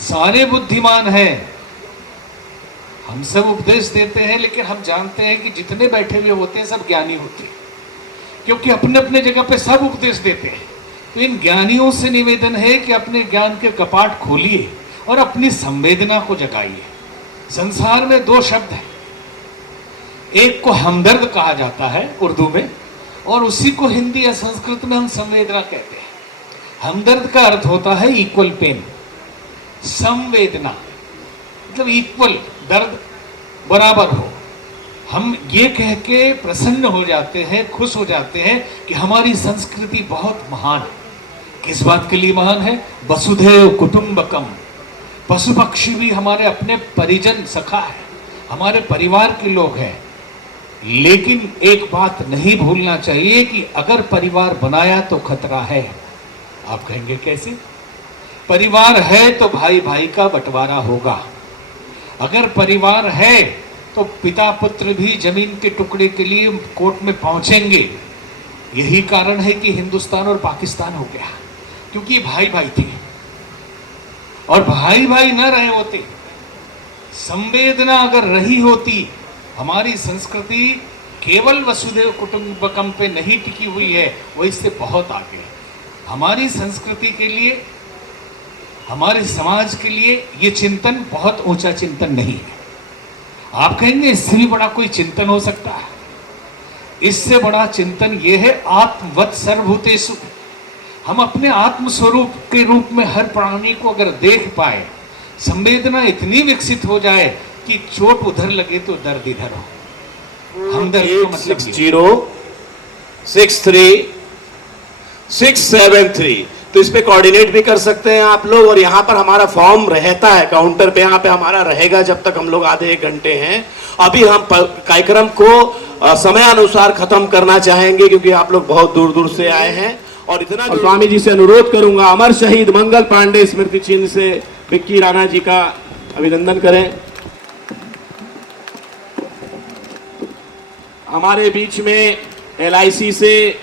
सारे बुद्धिमान हैं, हम सब उपदेश देते हैं, लेकिन हम जानते हैं कि जितने बैठे हुए होते हैं सब ज्ञानी होते हैं, क्योंकि अपने अपने जगह पे सब उपदेश देते हैं। तो इन ज्ञानियों से निवेदन है कि अपने ज्ञान के कपाट खोलिए और अपनी संवेदना को जगाइए। संसार में 2 शब्द हैं, एक को हमदर्द कहा जाता है उर्दू में, और उसी को हिंदी या संस्कृत में हम संवेदना कहते हैं। हमदर्द का अर्थ होता है इक्वल पेन, संवेदना मतलब इक्वल दर्द, बराबर हो। हम ये कह के प्रसन्न हो जाते हैं, खुश हो जाते हैं कि हमारी संस्कृति बहुत महान है। किस बात के लिए महान है? वसुधैव कुटुंबकम। पशु पक्षी भी हमारे अपने परिजन सखा है, हमारे परिवार के लोग हैं। लेकिन एक बात नहीं भूलना चाहिए कि अगर परिवार बनाया तो खतरा है। आप कहेंगे कैसे? परिवार है तो भाई भाई का बंटवारा होगा। अगर परिवार है तो पिता पुत्र भी जमीन के टुकड़े के लिए कोर्ट में पहुंचेंगे। यही कारण है कि हिंदुस्तान और पाकिस्तान हो गया, क्योंकि भाई भाई थे। और भाई भाई न रहे होते, संवेदना अगर रही होती, हमारी संस्कृति केवल वसुधैव कुटुंबकम पे नहीं टिकी हुई है, वो इससे बहुत आगे है। हमारी संस्कृति के लिए, हमारे समाज के लिए ये चिंतन बहुत ऊंचा चिंतन नहीं है। आप कहेंगे इससे भी बड़ा कोई चिंतन हो सकता है? इससे बड़ा चिंतन ये है आत्मवत् सर्वभूतेषु। हम अपने आत्म स्वरूप के रूप में हर प्राणी को अगर देख पाए, संवेदना इतनी विकसित हो जाए कि चोट उधर लगे तो दर्द इधर हो। हमदर्द का मतलब 806367 तो इस पे कोऑर्डिनेट भी कर सकते हैं आप लोग। और यहाँ पर हमारा फॉर्म रहता है काउंटर पे, यहाँ पे हमारा रहेगा जब तक हम लोग आधे एक घंटे हैं। अभी हम कार्यक्रम को समयानुसार खत्म करना चाहेंगे, क्योंकि आप लोग बहुत दूर दूर से आए हैं। और इतना स्वामी जी से अनुरोध करूंगा, अमर शहीद मंगल पांडे स्मृति चिन्ह से विक्की राणा जी का अभिनंदन करें। हमारे बीच में LIC से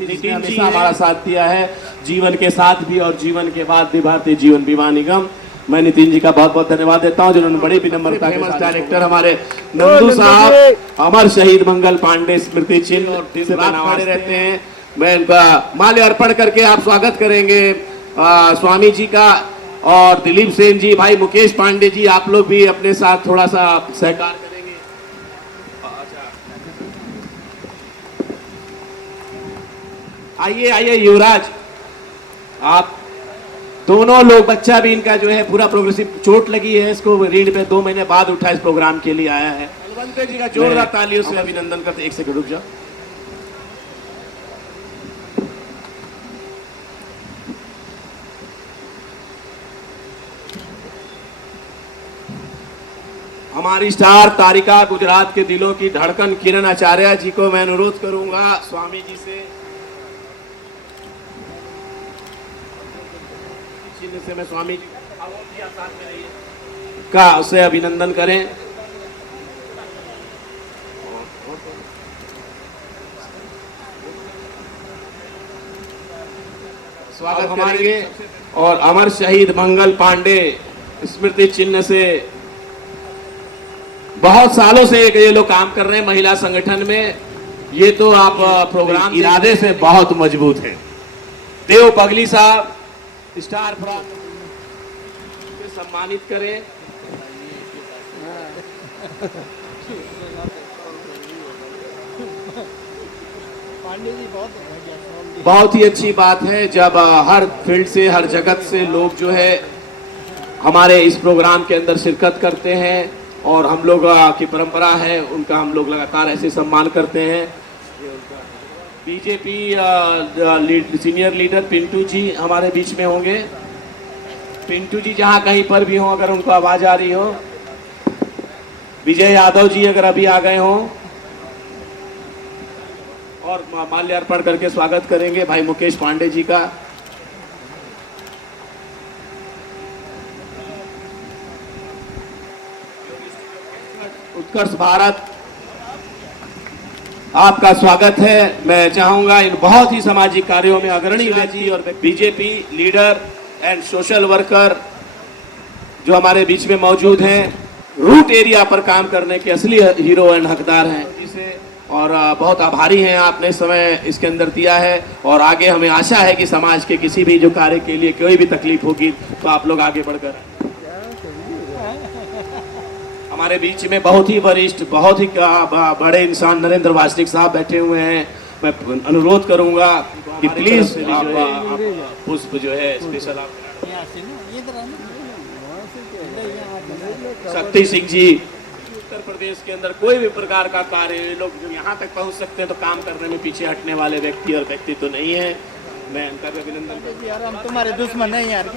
नितिन जी हमारा साथ दिया है, जीवन के साथ भी और जीवन के बाद भी भारतीय जीवन बीमा निगम। मैं नितिन जी का बहुत बहुत धन्यवाद देता हूं, जिन्होंने बड़ी विनम्रता के साथ डायरेक्टर हमारे नंदू साहब अमर शहीद मंगल पांडे स्मृति चिन्ह से खड़े रहते हैं। मैं उनका माल्य अर्पण करके आप स्वागत करेंगे स्वामी जी का। और दिलीप सेन जी, भाई मुकेश पांडे जी, आप लोग भी अपने साथ थोड़ा सा सहकार करेंगे। आइए आइए युवराज, आप दोनों लोग, बच्चा भी इनका जो है पूरा प्रोग्रेसिव, चोट लगी है इसको, रीढ़ पे 2 महीने बाद उठा, इस प्रोग्राम के लिए आया है। बलवंत जी का जोरदार तालियों से अभिनंदन करते। एक सेकंड रुक जाओ। हमारी स्टार तारिका, गुजरात के दिलों की धड़कन किरण आचार्य जी को मैं अनुरोध करूंगा स्वामी जी से चिन्ह से मैं स्वामी जी का उसे अभिनंदन करें। स्वागत करेंगे। और अमर शहीद मंगल पांडे स्मृति चिन्ह से बहुत सालों से ये लोग काम कर रहे हैं महिला संगठन में। ये तो आप प्रोग्राम इरादे से बहुत मजबूत है। देव पगली साहब स्टार फ्रॉम सम्मानित करें। बहुत ही अच्छी बात है जब हर फील्ड से, हर जगत से लोग जो है हमारे इस प्रोग्राम के अंदर शिरकत करते हैं। और हम लोग की परंपरा है, उनका हम लोग लगातार ऐसे सम्मान करते हैं। BJP senior leader Pintu ji हमारे बीच में होंगे। पिंटू जी जहां कहीं पर भी हो, अगर उनको आवाज आ रही हो। विजय यादव जी अगर अभी आ गए हों, और माल्यार्पण करके स्वागत करेंगे भाई मुकेश पांडे जी का। उत्कर्ष भारत आपका स्वागत है। मैं चाहूंगा इन बहुत ही सामाजिक कार्यों में अग्रणी व्यक्ति और BJP leader and social worker जो हमारे बीच में मौजूद हैं, रूट एरिया पर काम करने के असली हीरो एंड हकदार हैं जिसे, और बहुत आभारी हैं आपने समय इसके अंदर दिया है। और आगे हमें आशा है कि समाज के किसी भी जो कार्य के लिए कोई भी तकलीफ होगी तो आप लोग आगे बढ़कर। हमारे बीच में बहुत ही वरिष्ठ, बहुत ही बड़े इंसान नरेंद्र वासनिक साहब बैठे हुए हैं। मैं अनुरोध करूंगा कि प्लीज आप पुष्प जो है स्पेशल आप शक्ति सिंह जी उत्तर प्रदेश के अंदर कोई भी प्रकार का कार्य, ये लोग जो यहाँ तक पहुँच सकते हैं तो काम करने में पीछे हटने वाले व्यक्ति और व्यक्ति तो नहीं है। मैं उनका भी अभिनंदन करता हूं। यार हम तुम्हारे दुश्मन नहीं यार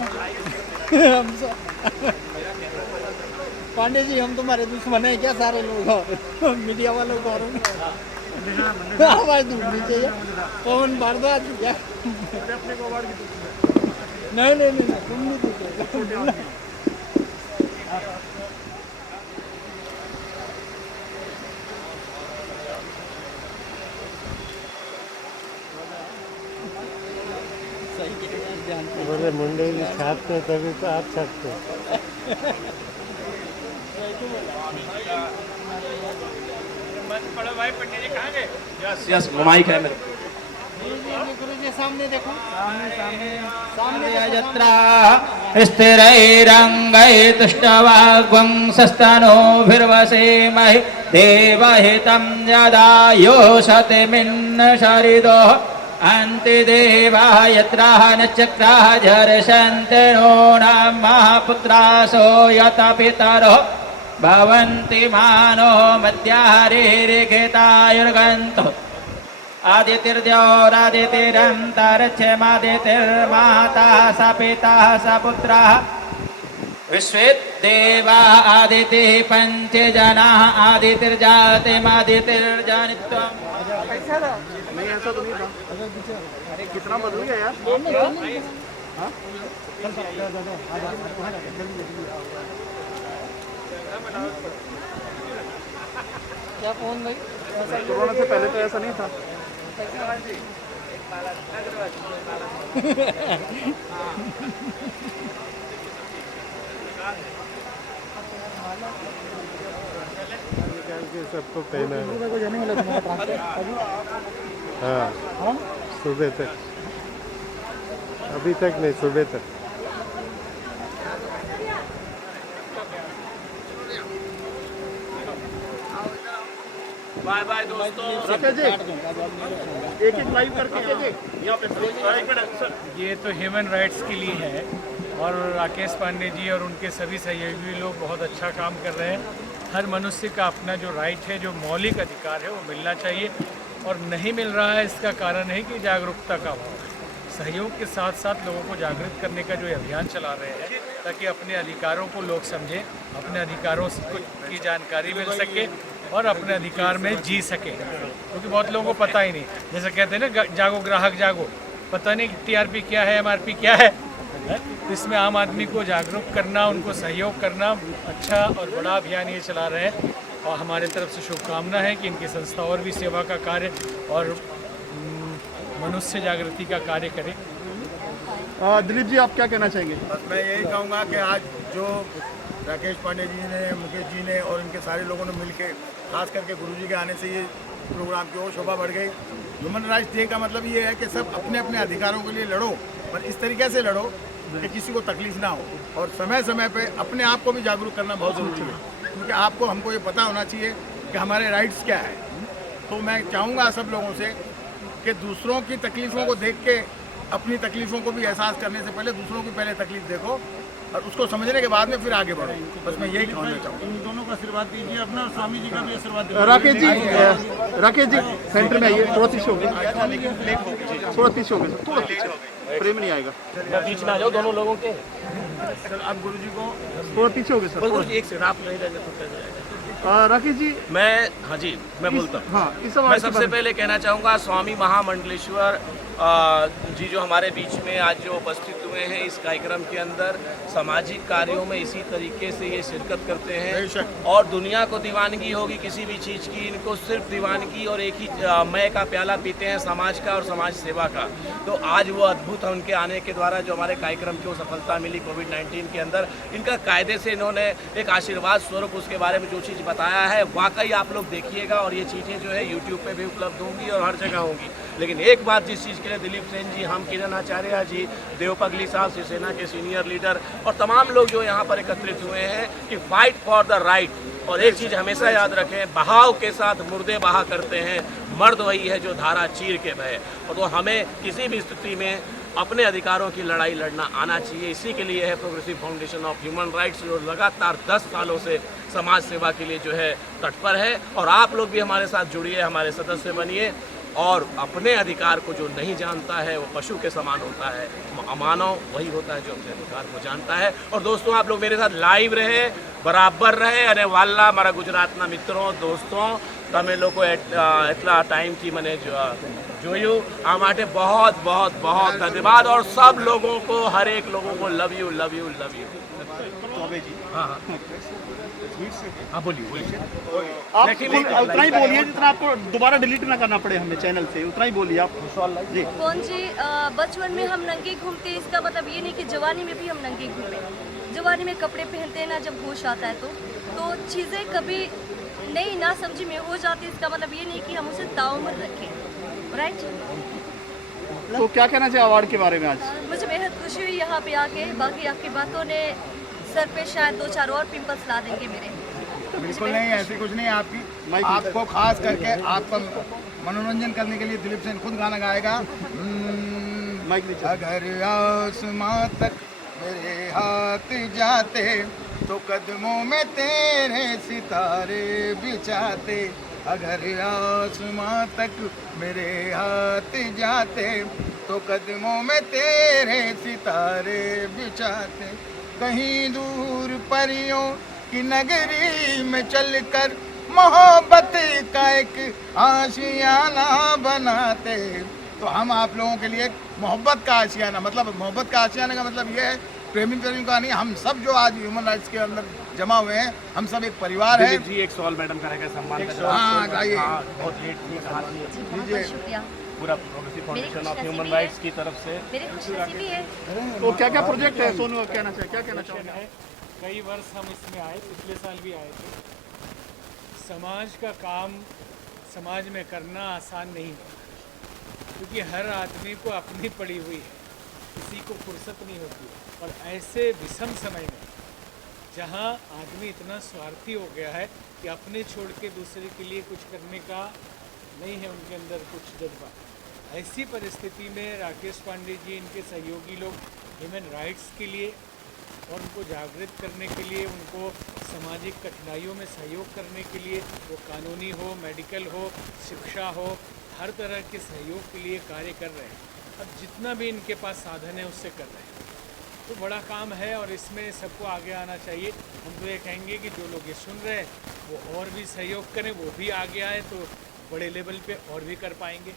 पांडे जी हम तुम्हारे दुश्मन है क्या? सारे लोग और मीडिया वालों को और आवाज ढूंढनी चाहिए। पवन भारद्वाज क्या? नहीं नहीं नहीं तुम नहीं पूछो। बोले मुंडे भी छापते तभी तो आप छापते। यस माइक है मेरे। गुरुजी सामने देखो, सामने यत्रा स्थिरैरङ्गैतुष्टवाग्वंसस्तनोभिर्वसेमहि देवहितं यदायोषतिमिन्न शरिदो अन्तिदेवाः यत्राः नचक्राः झर्षन्ति नो नमः पुत्रासो यत पितरो भवन्ति मानो मध्याहरिरिखितायुर्गन्तो आदितिर्द्योरादितिरन्तरिक्षमादितिर्माता स पिता स पुत्रः विश्वे देवा आदितिः पञ्चजनाः आदितिर्जातिमादितिर्जनित्वम्। नहीं ऐसा तो नहीं था। अरे कितना बदल गया यार। क्या फोन भाई? कोरोना से पहले तो ऐसा नहीं था। सबको पहना है। हाँ सुबह तक, अभी तक नहीं, सुबह तक। बाय बाय दोस्तों। राकेश जी एक एक लाइव करके यहाँ पे ये तो ह्यूमन राइट्स के लिए है और राकेश पांडे जी और उनके सभी सहयोगी लोग बहुत अच्छा काम कर रहे हैं। हर मनुष्य का अपना जो राइट है, जो मौलिक अधिकार है, वो मिलना चाहिए और नहीं मिल रहा है। इसका कारण है कि जागरूकता का अभाव है। सहयोग के साथ साथ लोगों को जागृत करने का जो अभियान चला रहे हैं ताकि अपने अधिकारों को लोग समझें, अपने अधिकारों की जानकारी मिल सके और अपने अधिकार में जी सके, क्योंकि बहुत लोगों को पता ही नहीं। जैसे कहते हैं ना, जागो ग्राहक जागो, पता नहीं टीआरपी क्या है, एमआरपी क्या है। इसमें आम आदमी को जागरूक करना, उनको सहयोग करना अच्छा और बड़ा अभियान ये चला रहे हैं और हमारे तरफ से शुभकामना है कि इनकी संस्था और भी सेवा का कार्य और मनुष्य जागृति का कार्य करे। दिलीप जी आप क्या कहना चाहेंगे? बस मैं यही कहूँगा कि आज जो राकेश पांडे जी ने, मुकेश जी ने और इनके सारे लोगों ने मिलकर, खास करके गुरुजी के आने से ये प्रोग्राम की और शोभा बढ़ गई। ह्यूमन राइट्स डे का मतलब ये है कि सब अपने अपने अधिकारों के लिए लड़ो, पर इस तरीके से लड़ो कि किसी को तकलीफ ना हो और समय समय पे अपने आप को भी जागरूक करना बहुत ज़रूरी है, क्योंकि आपको हमको ये पता होना चाहिए कि हमारे राइट्स क्या है। तो मैं चाहूँगा सब लोगों से कि दूसरों की तकलीफ़ों को देख के अपनी तकलीफ़ों को भी एहसास करने से पहले दूसरों की पहले तकलीफ देखो और उसको समझने के बाद में फिर आगे बढ़ो। बस मैं यही कहना चाहूँगा। इन दोनों का आशीर्वाद दीजिए अपना और स्वामी जी का भी आशीर्वाद दीजिए। राकेश जी सेंटर में आइए। थोड़ा पीछे हो गए, थोड़ा पीछे हो गए, थोड़ा पीछे फ्रेम नहीं आएगा। बीच में आ जाओ दोनों लोगों के। सर आप गुरुजी को थोड़ा पीछे हो गए सर। एक से आप नहीं रहेंगे तो कैसे जाएगा? राकेश जी मैं, हाँ जी मैं बोलता हूँ। हाँ, मैं सबसे पहले कहना चाहूँगा स्वामी महामंडलेश्वर जी जो हमारे बीच में आज जो उपस्थित हुए हैं इस कार्यक्रम के अंदर, सामाजिक कार्यों में इसी तरीके से ये शिरकत करते हैं और दुनिया को दीवानगी होगी किसी भी चीज़ की, इनको सिर्फ दीवानगी और एक ही मय का प्याला पीते हैं, समाज का और समाज सेवा का। तो आज वो अद्भुत है, उनके आने के द्वारा जो हमारे कार्यक्रम को सफलता मिली कोविड-19 के अंदर, इनका कायदे से इन्होंने एक आशीर्वाद स्वरूप उसके बारे में जो चीज़ बताया है वाकई आप लोग देखिएगा और ये चीज़ें जो है यूट्यूब पे भी उपलब्ध होंगी और हर जगह होंगी। लेकिन एक बात जिस चीज़ के लिए दिलीप सेन जी, हम किरण आचार्य जी, देवपगली साहब शिवसेना के सीनियर लीडर और तमाम लोग जो यहाँ पर एकत्रित हुए हैं कि फाइट फॉर द राइट। और एक चीज़ हमेशा याद रखें, बहाव के साथ मुर्दे बहा करते हैं, मर्द वही है जो धारा चीर के बहे। और तो हमें किसी भी स्थिति में अपने अधिकारों की लड़ाई लड़ना आना चाहिए। इसी के लिए है progressive foundation of human rights, जो लगातार 10 सालों से समाज सेवा के लिए जो है तत्पर है। और आप लोग भी हमारे साथ जुड़िए, हमारे सदस्य बनिए। और अपने अधिकार को जो नहीं जानता है वो पशु के समान होता है, अमानव वही होता है जो अपने अधिकार को जानता है। और दोस्तों, आप लोग मेरे साथ लाइव रहे, बराबर रहे અને વાલા મારા ગુજરાતના મિત્રો દોસ્તો, તમે લોકો એટલા ટાઈમથી મને જોયું, આ માટે बहुत बहुत बहुत धन्यवाद। और सब लोगों को, हर एक लोगों को love you love you love you. हाँ बोलिए आप उतना ही बोलिए जितना आपको दोबारा डिलीट ना करना पड़े हमें चैनल से, उतना ही बोलिए आप जी। कौन जी, बचपन में हम नंगे घूमते, इसका मतलब ये नहीं कि जवानी में भी हम नंगे घूमे। जवानी में कपड़े पहनते हैं ना, जब होश आता है तो चीज़ें कभी नहीं ना समझी में हो जाती। इसका मतलब ये नहीं कि हम उसे ताउम्र रखें, राइट। तो क्या कहना चाहिए अवार्ड के बारे में आज? मुझे बेहद खुशी हुई यहाँ पे आके। बाकी आपकी बातों ने सर पे शायद 2-4 और पिंपल्स ला देंगे मेरे। बिल्कुल नहीं, ऐसी कुछ नहीं। आपको खास करके आपका मनोरंजन करने के लिए दिलीप सेन खुद गाना गाएगा। अगर आसमां तक मेरे हाथ जाते तो कदमों में तेरे सितारे बिछाते। अगर आसमां तक मेरे हाथ जाते तो कदमों में तेरे सितारे बिछाते। कहीं दूर परियों की नगरी में चलकर मोहब्बत का एक आशियाना बनाते। तो हम आप लोगों के लिए मोहब्बत का आशियाना, मतलब मोहब्बत का आशियाना का मतलब ये है प्रेमी का नहीं, हम सब जो आज ह्यूमन राइट्स के अंदर जमा हुए हैं, हम सब एक परिवार है जी। एक सवाल मैडम का रहेगा, सम्मान। हाँ गाइए। बहुत लेट थी, बहुत शुक्रिया पूरा progressive foundation of human rights की तरफ से। मेरी खुशनसीबी है। तो क्या क्या प्रोजेक्ट है सोनू, कहना चाहिए, क्या कहना चाहोगे? कई वर्ष हम इसमें आए, पिछले साल भी आए थे। समाज का काम समाज में करना आसान नहीं है, क्योंकि हर आदमी को अपनी पड़ी हुई है, किसी को फुर्सत नहीं होती। और ऐसे विषम समय में जहाँ आदमी इतना स्वार्थी हो गया है कि अपने छोड़ के दूसरे के लिए कुछ करने का नहीं है उनके अंदर कुछ जज्बा, ऐसी परिस्थिति में राकेश पांडे जी, इनके सहयोगी लोग ह्यूमन राइट्स के लिए और उनको जागृत करने के लिए, उनको सामाजिक कठिनाइयों में सहयोग करने के लिए, वो कानूनी हो, मेडिकल हो, शिक्षा हो, हर तरह के सहयोग के लिए कार्य कर रहे हैं। अब जितना भी इनके पास साधन है उससे कर रहे हैं, तो बड़ा काम है और इसमें सबको आगे आना चाहिए। हम तो ये कहेंगे कि जो लोग ये सुन रहे हैं वो और भी सहयोग करें, वो भी आगे आए तो बड़े लेवल पे और भी कर पाएंगे।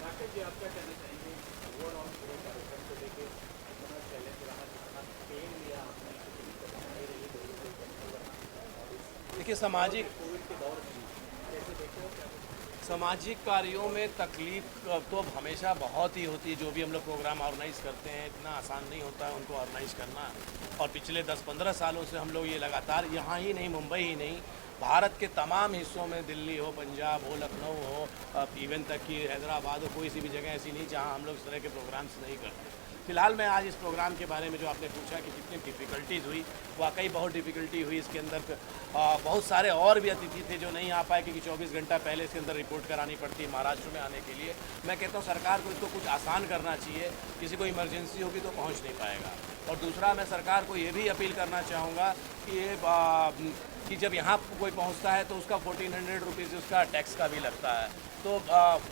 राकेश जी, आपका कहना चाहेंगे ओवरऑल पूरे कार्यक्रम को लेके इतना चैलेंज रहा, जितना पेन लिया आपने? देखिए, सामाजिक कोविड के दौर में जैसे देखो, सामाजिक कार्यों में तकलीफ तो हमेशा बहुत ही होती है। जो भी हम लोग प्रोग्राम ऑर्गेनाइज करते हैं, इतना आसान नहीं होता है उनको ऑर्गेनाइज करना। और पिछले 10-15 सालों से हम लोग ये लगातार, यहाँ ही नहीं, मुंबई ही नहीं, भारत के तमाम हिस्सों में, दिल्ली हो, पंजाब हो, लखनऊ हो, इवन तक कि हैदराबाद हो, कोई सी भी जगह ऐसी नहीं जहाँ हम लोग इस तरह के प्रोग्राम्स नहीं करते। फिलहाल मैं आज इस प्रोग्राम के बारे में जो आपने पूछा कि कितनी डिफ़िकल्टीज़ हुई, वाकई बहुत डिफ़िकल्टी हुई। इसके अंदर बहुत सारे और भी अतिथि थे जो नहीं आ पाए, क्योंकि 24 घंटा पहले इसके अंदर रिपोर्ट करानी पड़ती है महाराष्ट्र में आने के लिए। मैं कहता हूँ सरकार को इसको कुछ आसान करना चाहिए, किसी को इमरजेंसी होगी तो पहुँच नहीं पाएगा। और दूसरा, मैं सरकार को ये भी अपील करना चाहूँगा कि जब यहाँ कोई पहुँचता है तो उसका 1400 रुपीज़ उसका टैक्स का भी लगता है। तो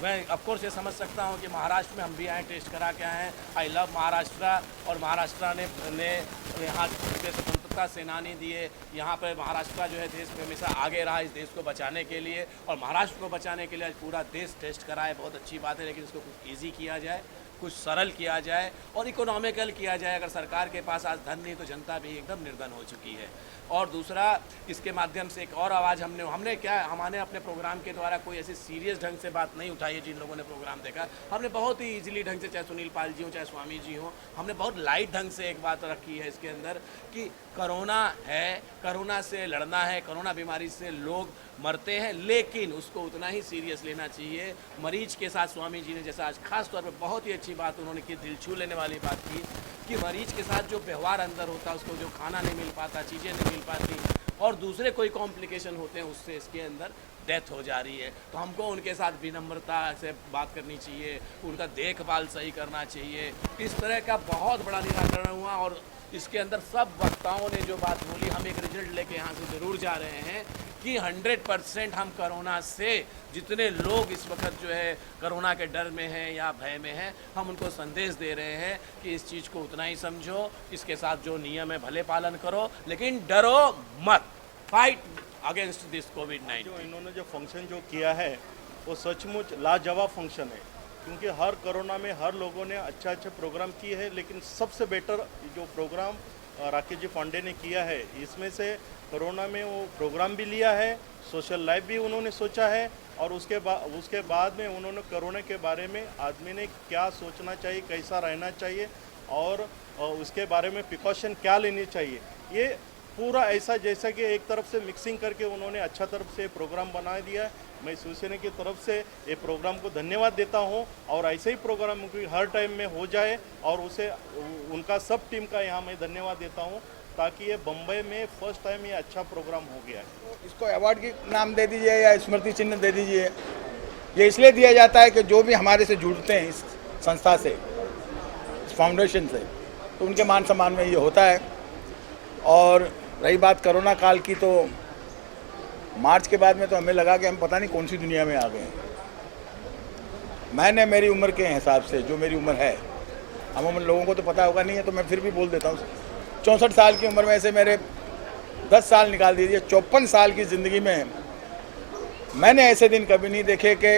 मैं ऑफकोर्स ये समझ सकता हूँ कि महाराष्ट्र में हम भी आए, टेस्ट करा के आए हैं। आई लव महाराष्ट्र, और महाराष्ट्र ने यहाँ के स्वतंत्रता सेनानी दिए। यहाँ पर महाराष्ट्र जो है देश में हमेशा आगे रहा इस देश को बचाने के लिए, और महाराष्ट्र को बचाने के लिए आज पूरा देश टेस्ट करा है। बहुत अच्छी बात है, लेकिन इसको कुछ ईजी किया जाए, कुछ सरल किया जाए और इकोनॉमिकल किया जाए। अगर सरकार के पास आज धन नहीं तो जनता भी एकदम निर्धन हो चुकी है। और दूसरा, इसके माध्यम से एक और आवाज़ हमने अपने प्रोग्राम के द्वारा कोई ऐसी सीरियस ढंग से बात नहीं उठाई है। जिन लोगों ने प्रोग्राम देखा, हमने बहुत ही इजीली ढंग से, चाहे सुनील पाल जी हो, चाहे स्वामी जी हो, हमने बहुत लाइट ढंग से एक बात रखी है इसके अंदर कि कोरोना है, कोरोना से लड़ना है, कोरोना बीमारी से लोग मरते हैं, लेकिन उसको उतना ही सीरियस लेना चाहिए। मरीज के साथ स्वामी जी ने जैसा आज खास तौर पर बहुत ही अच्छी बात उन्होंने की, दिल छू लेने वाली बात की कि मरीज के साथ जो व्यवहार अंदर होता है, उसको जो खाना नहीं मिल पाता, चीज़ें नहीं मिल पाती, और दूसरे कोई कॉम्प्लिकेशन होते हैं उससे इसके अंदर डेथ हो जा रही है। तो हमको उनके साथ विनम्रता से बात करनी चाहिए, उनका देखभाल सही करना चाहिए। इस तरह का बहुत बड़ा निराकरण हुआ और इसके अंदर सब वक्ताओं ने जो बात बोली, हम एक रिजल्ट लेके यहाँ से ज़रूर जा रहे हैं कि 100% हम कोरोना से जितने लोग इस वक्त जो है कोरोना के डर में हैं या भय में हैं, हम उनको संदेश दे रहे हैं कि इस चीज़ को उतना ही समझो, इसके साथ जो नियम है भले पालन करो, लेकिन डरो मत। फाइट अगेंस्ट दिस कोविड-19। जो इन्होंने जो फंक्शन जो किया है वो सचमुच लाजवाब फंक्शन है, क्योंकि हर कोरोना में हर लोगों ने अच्छे प्रोग्राम किए हैं, लेकिन सबसे बेटर जो प्रोग्राम राकेश जी पांडे ने किया है, इसमें से कोरोना में वो प्रोग्राम भी लिया है, सोशल लाइफ भी उन्होंने सोचा है, और उसके बाद में उन्होंने कोरोना के बारे में आदमी ने क्या सोचना चाहिए, कैसा रहना चाहिए और उसके बारे में प्रिकॉशन क्या लेनी चाहिए, ये पूरा ऐसा जैसा कि एक तरफ से मिक्सिंग करके उन्होंने अच्छा तरफ से प्रोग्राम बना दिया। मैं शिवसेना की तरफ से ये प्रोग्राम को धन्यवाद देता हूं और ऐसे ही प्रोग्राम हर टाइम में हो जाए और उसे उनका सब टीम का यहाँ मैं धन्यवाद देता हूं, ताकि ये बम्बई में फर्स्ट टाइम ये अच्छा प्रोग्राम हो गया है। इसको अवार्ड की नाम दे दीजिए या स्मृति चिन्ह दे दीजिए। ये इसलिए दिया जाता है कि जो भी हमारे से जुड़ते हैं इस संस्था से, इस फाउंडेशन से, तो उनके मान सम्मान में ये होता है। और रही बात कोरोना काल की, तो मार्च के बाद में तो हमें लगा कि हम पता नहीं कौन सी दुनिया में आ गए हैं। मैंने मेरी उम्र के हिसाब से, जो मेरी उम्र है, हम लोगों को तो पता होगा नहीं है, तो मैं फिर भी बोल देता हूँ, 64 साल की उम्र में से मेरे 10 साल निकाल दीजिए, 54 साल की ज़िंदगी में मैंने ऐसे दिन कभी नहीं देखे कि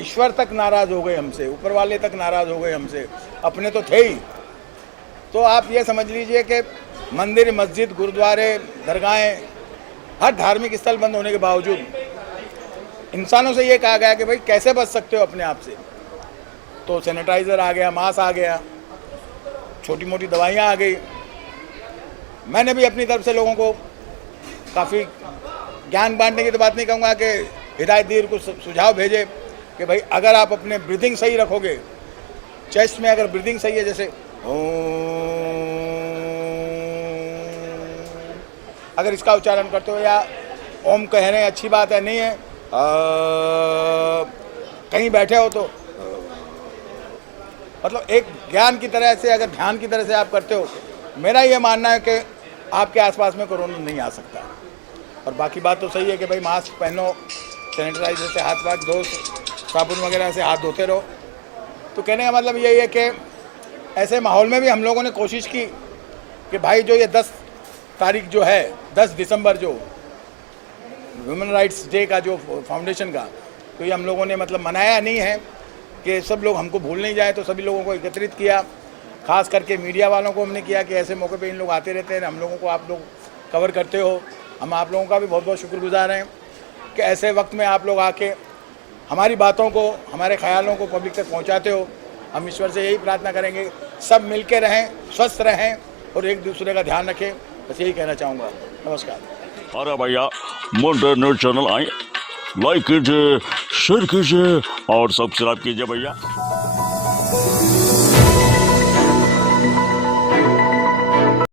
ईश्वर तक नाराज़ हो गए हमसे, ऊपर वाले तक नाराज़ हो गए हमसे, अपने तो थे ही। तो आप ये समझ लीजिए कि मंदिर, मस्जिद, गुरुद्वारे, दरगाहें, हर धार्मिक स्थल बंद होने के बावजूद इंसानों से ये कहा गया कि भाई कैसे बच सकते हो अपने आप से, तो सैनिटाइज़र आ गया, मास्क आ गया, छोटी मोटी दवाइयाँ आ गई। मैंने भी अपनी तरफ से लोगों को काफ़ी ज्ञान बांटने की तो बात नहीं कहूँगा कि हिदायत दी, कुछ सुझाव भेजे कि भाई अगर आप अपने ब्रीदिंग सही रखोगे, चेस्ट में अगर ब्रीदिंग सही है, जैसे अगर इसका उच्चारण करते हो, या ओम कह रहे हैं, अच्छी बात है, नहीं है, कहीं बैठे हो तो मतलब एक ज्ञान की तरह से, अगर ध्यान की तरह से आप करते हो, मेरा ये मानना है कि आपके आसपास में कोरोना नहीं आ सकता। और बाकी बात तो सही है कि भाई मास्क पहनो, सैनिटाइजर से हाथ धो, साबुन वगैरह से हाथ धोते रहो। तो कहने का मतलब यही है कि ऐसे माहौल में भी हम लोगों ने कोशिश की कि भाई जो ये 10 तारीख जो है, 10 दिसंबर जो ह्यूमन राइट्स डे का जो फाउंडेशन का, तो ये हम लोगों ने मतलब मनाया नहीं है कि सब लोग हमको भूल नहीं जाए, तो सभी लोगों को एकत्रित किया, खास करके मीडिया वालों को हमने किया कि ऐसे मौके पे इन लोग आते रहते हैं, हम लोगों को आप लोग कवर करते हो। हम आप लोगों का भी बहुत बहुत शुक्रगुजार हैं कि ऐसे वक्त में आप लोग आके हमारी बातों को, हमारे ख्यालों को पब्लिक तक पहुंचाते हो। हम ईश्वर से यही प्रार्थना करेंगे सब मिल के रहें, स्वस्थ रहें और एक दूसरे का ध्यान रखें, बस यही कहना चाहूँगा। नमस्कार। अरे भैया, मुंडा न्यूज़ चैनल आए, लाइक कीजिए, शेयर कीजिए और सब्सक्राइब कीजिए भैया।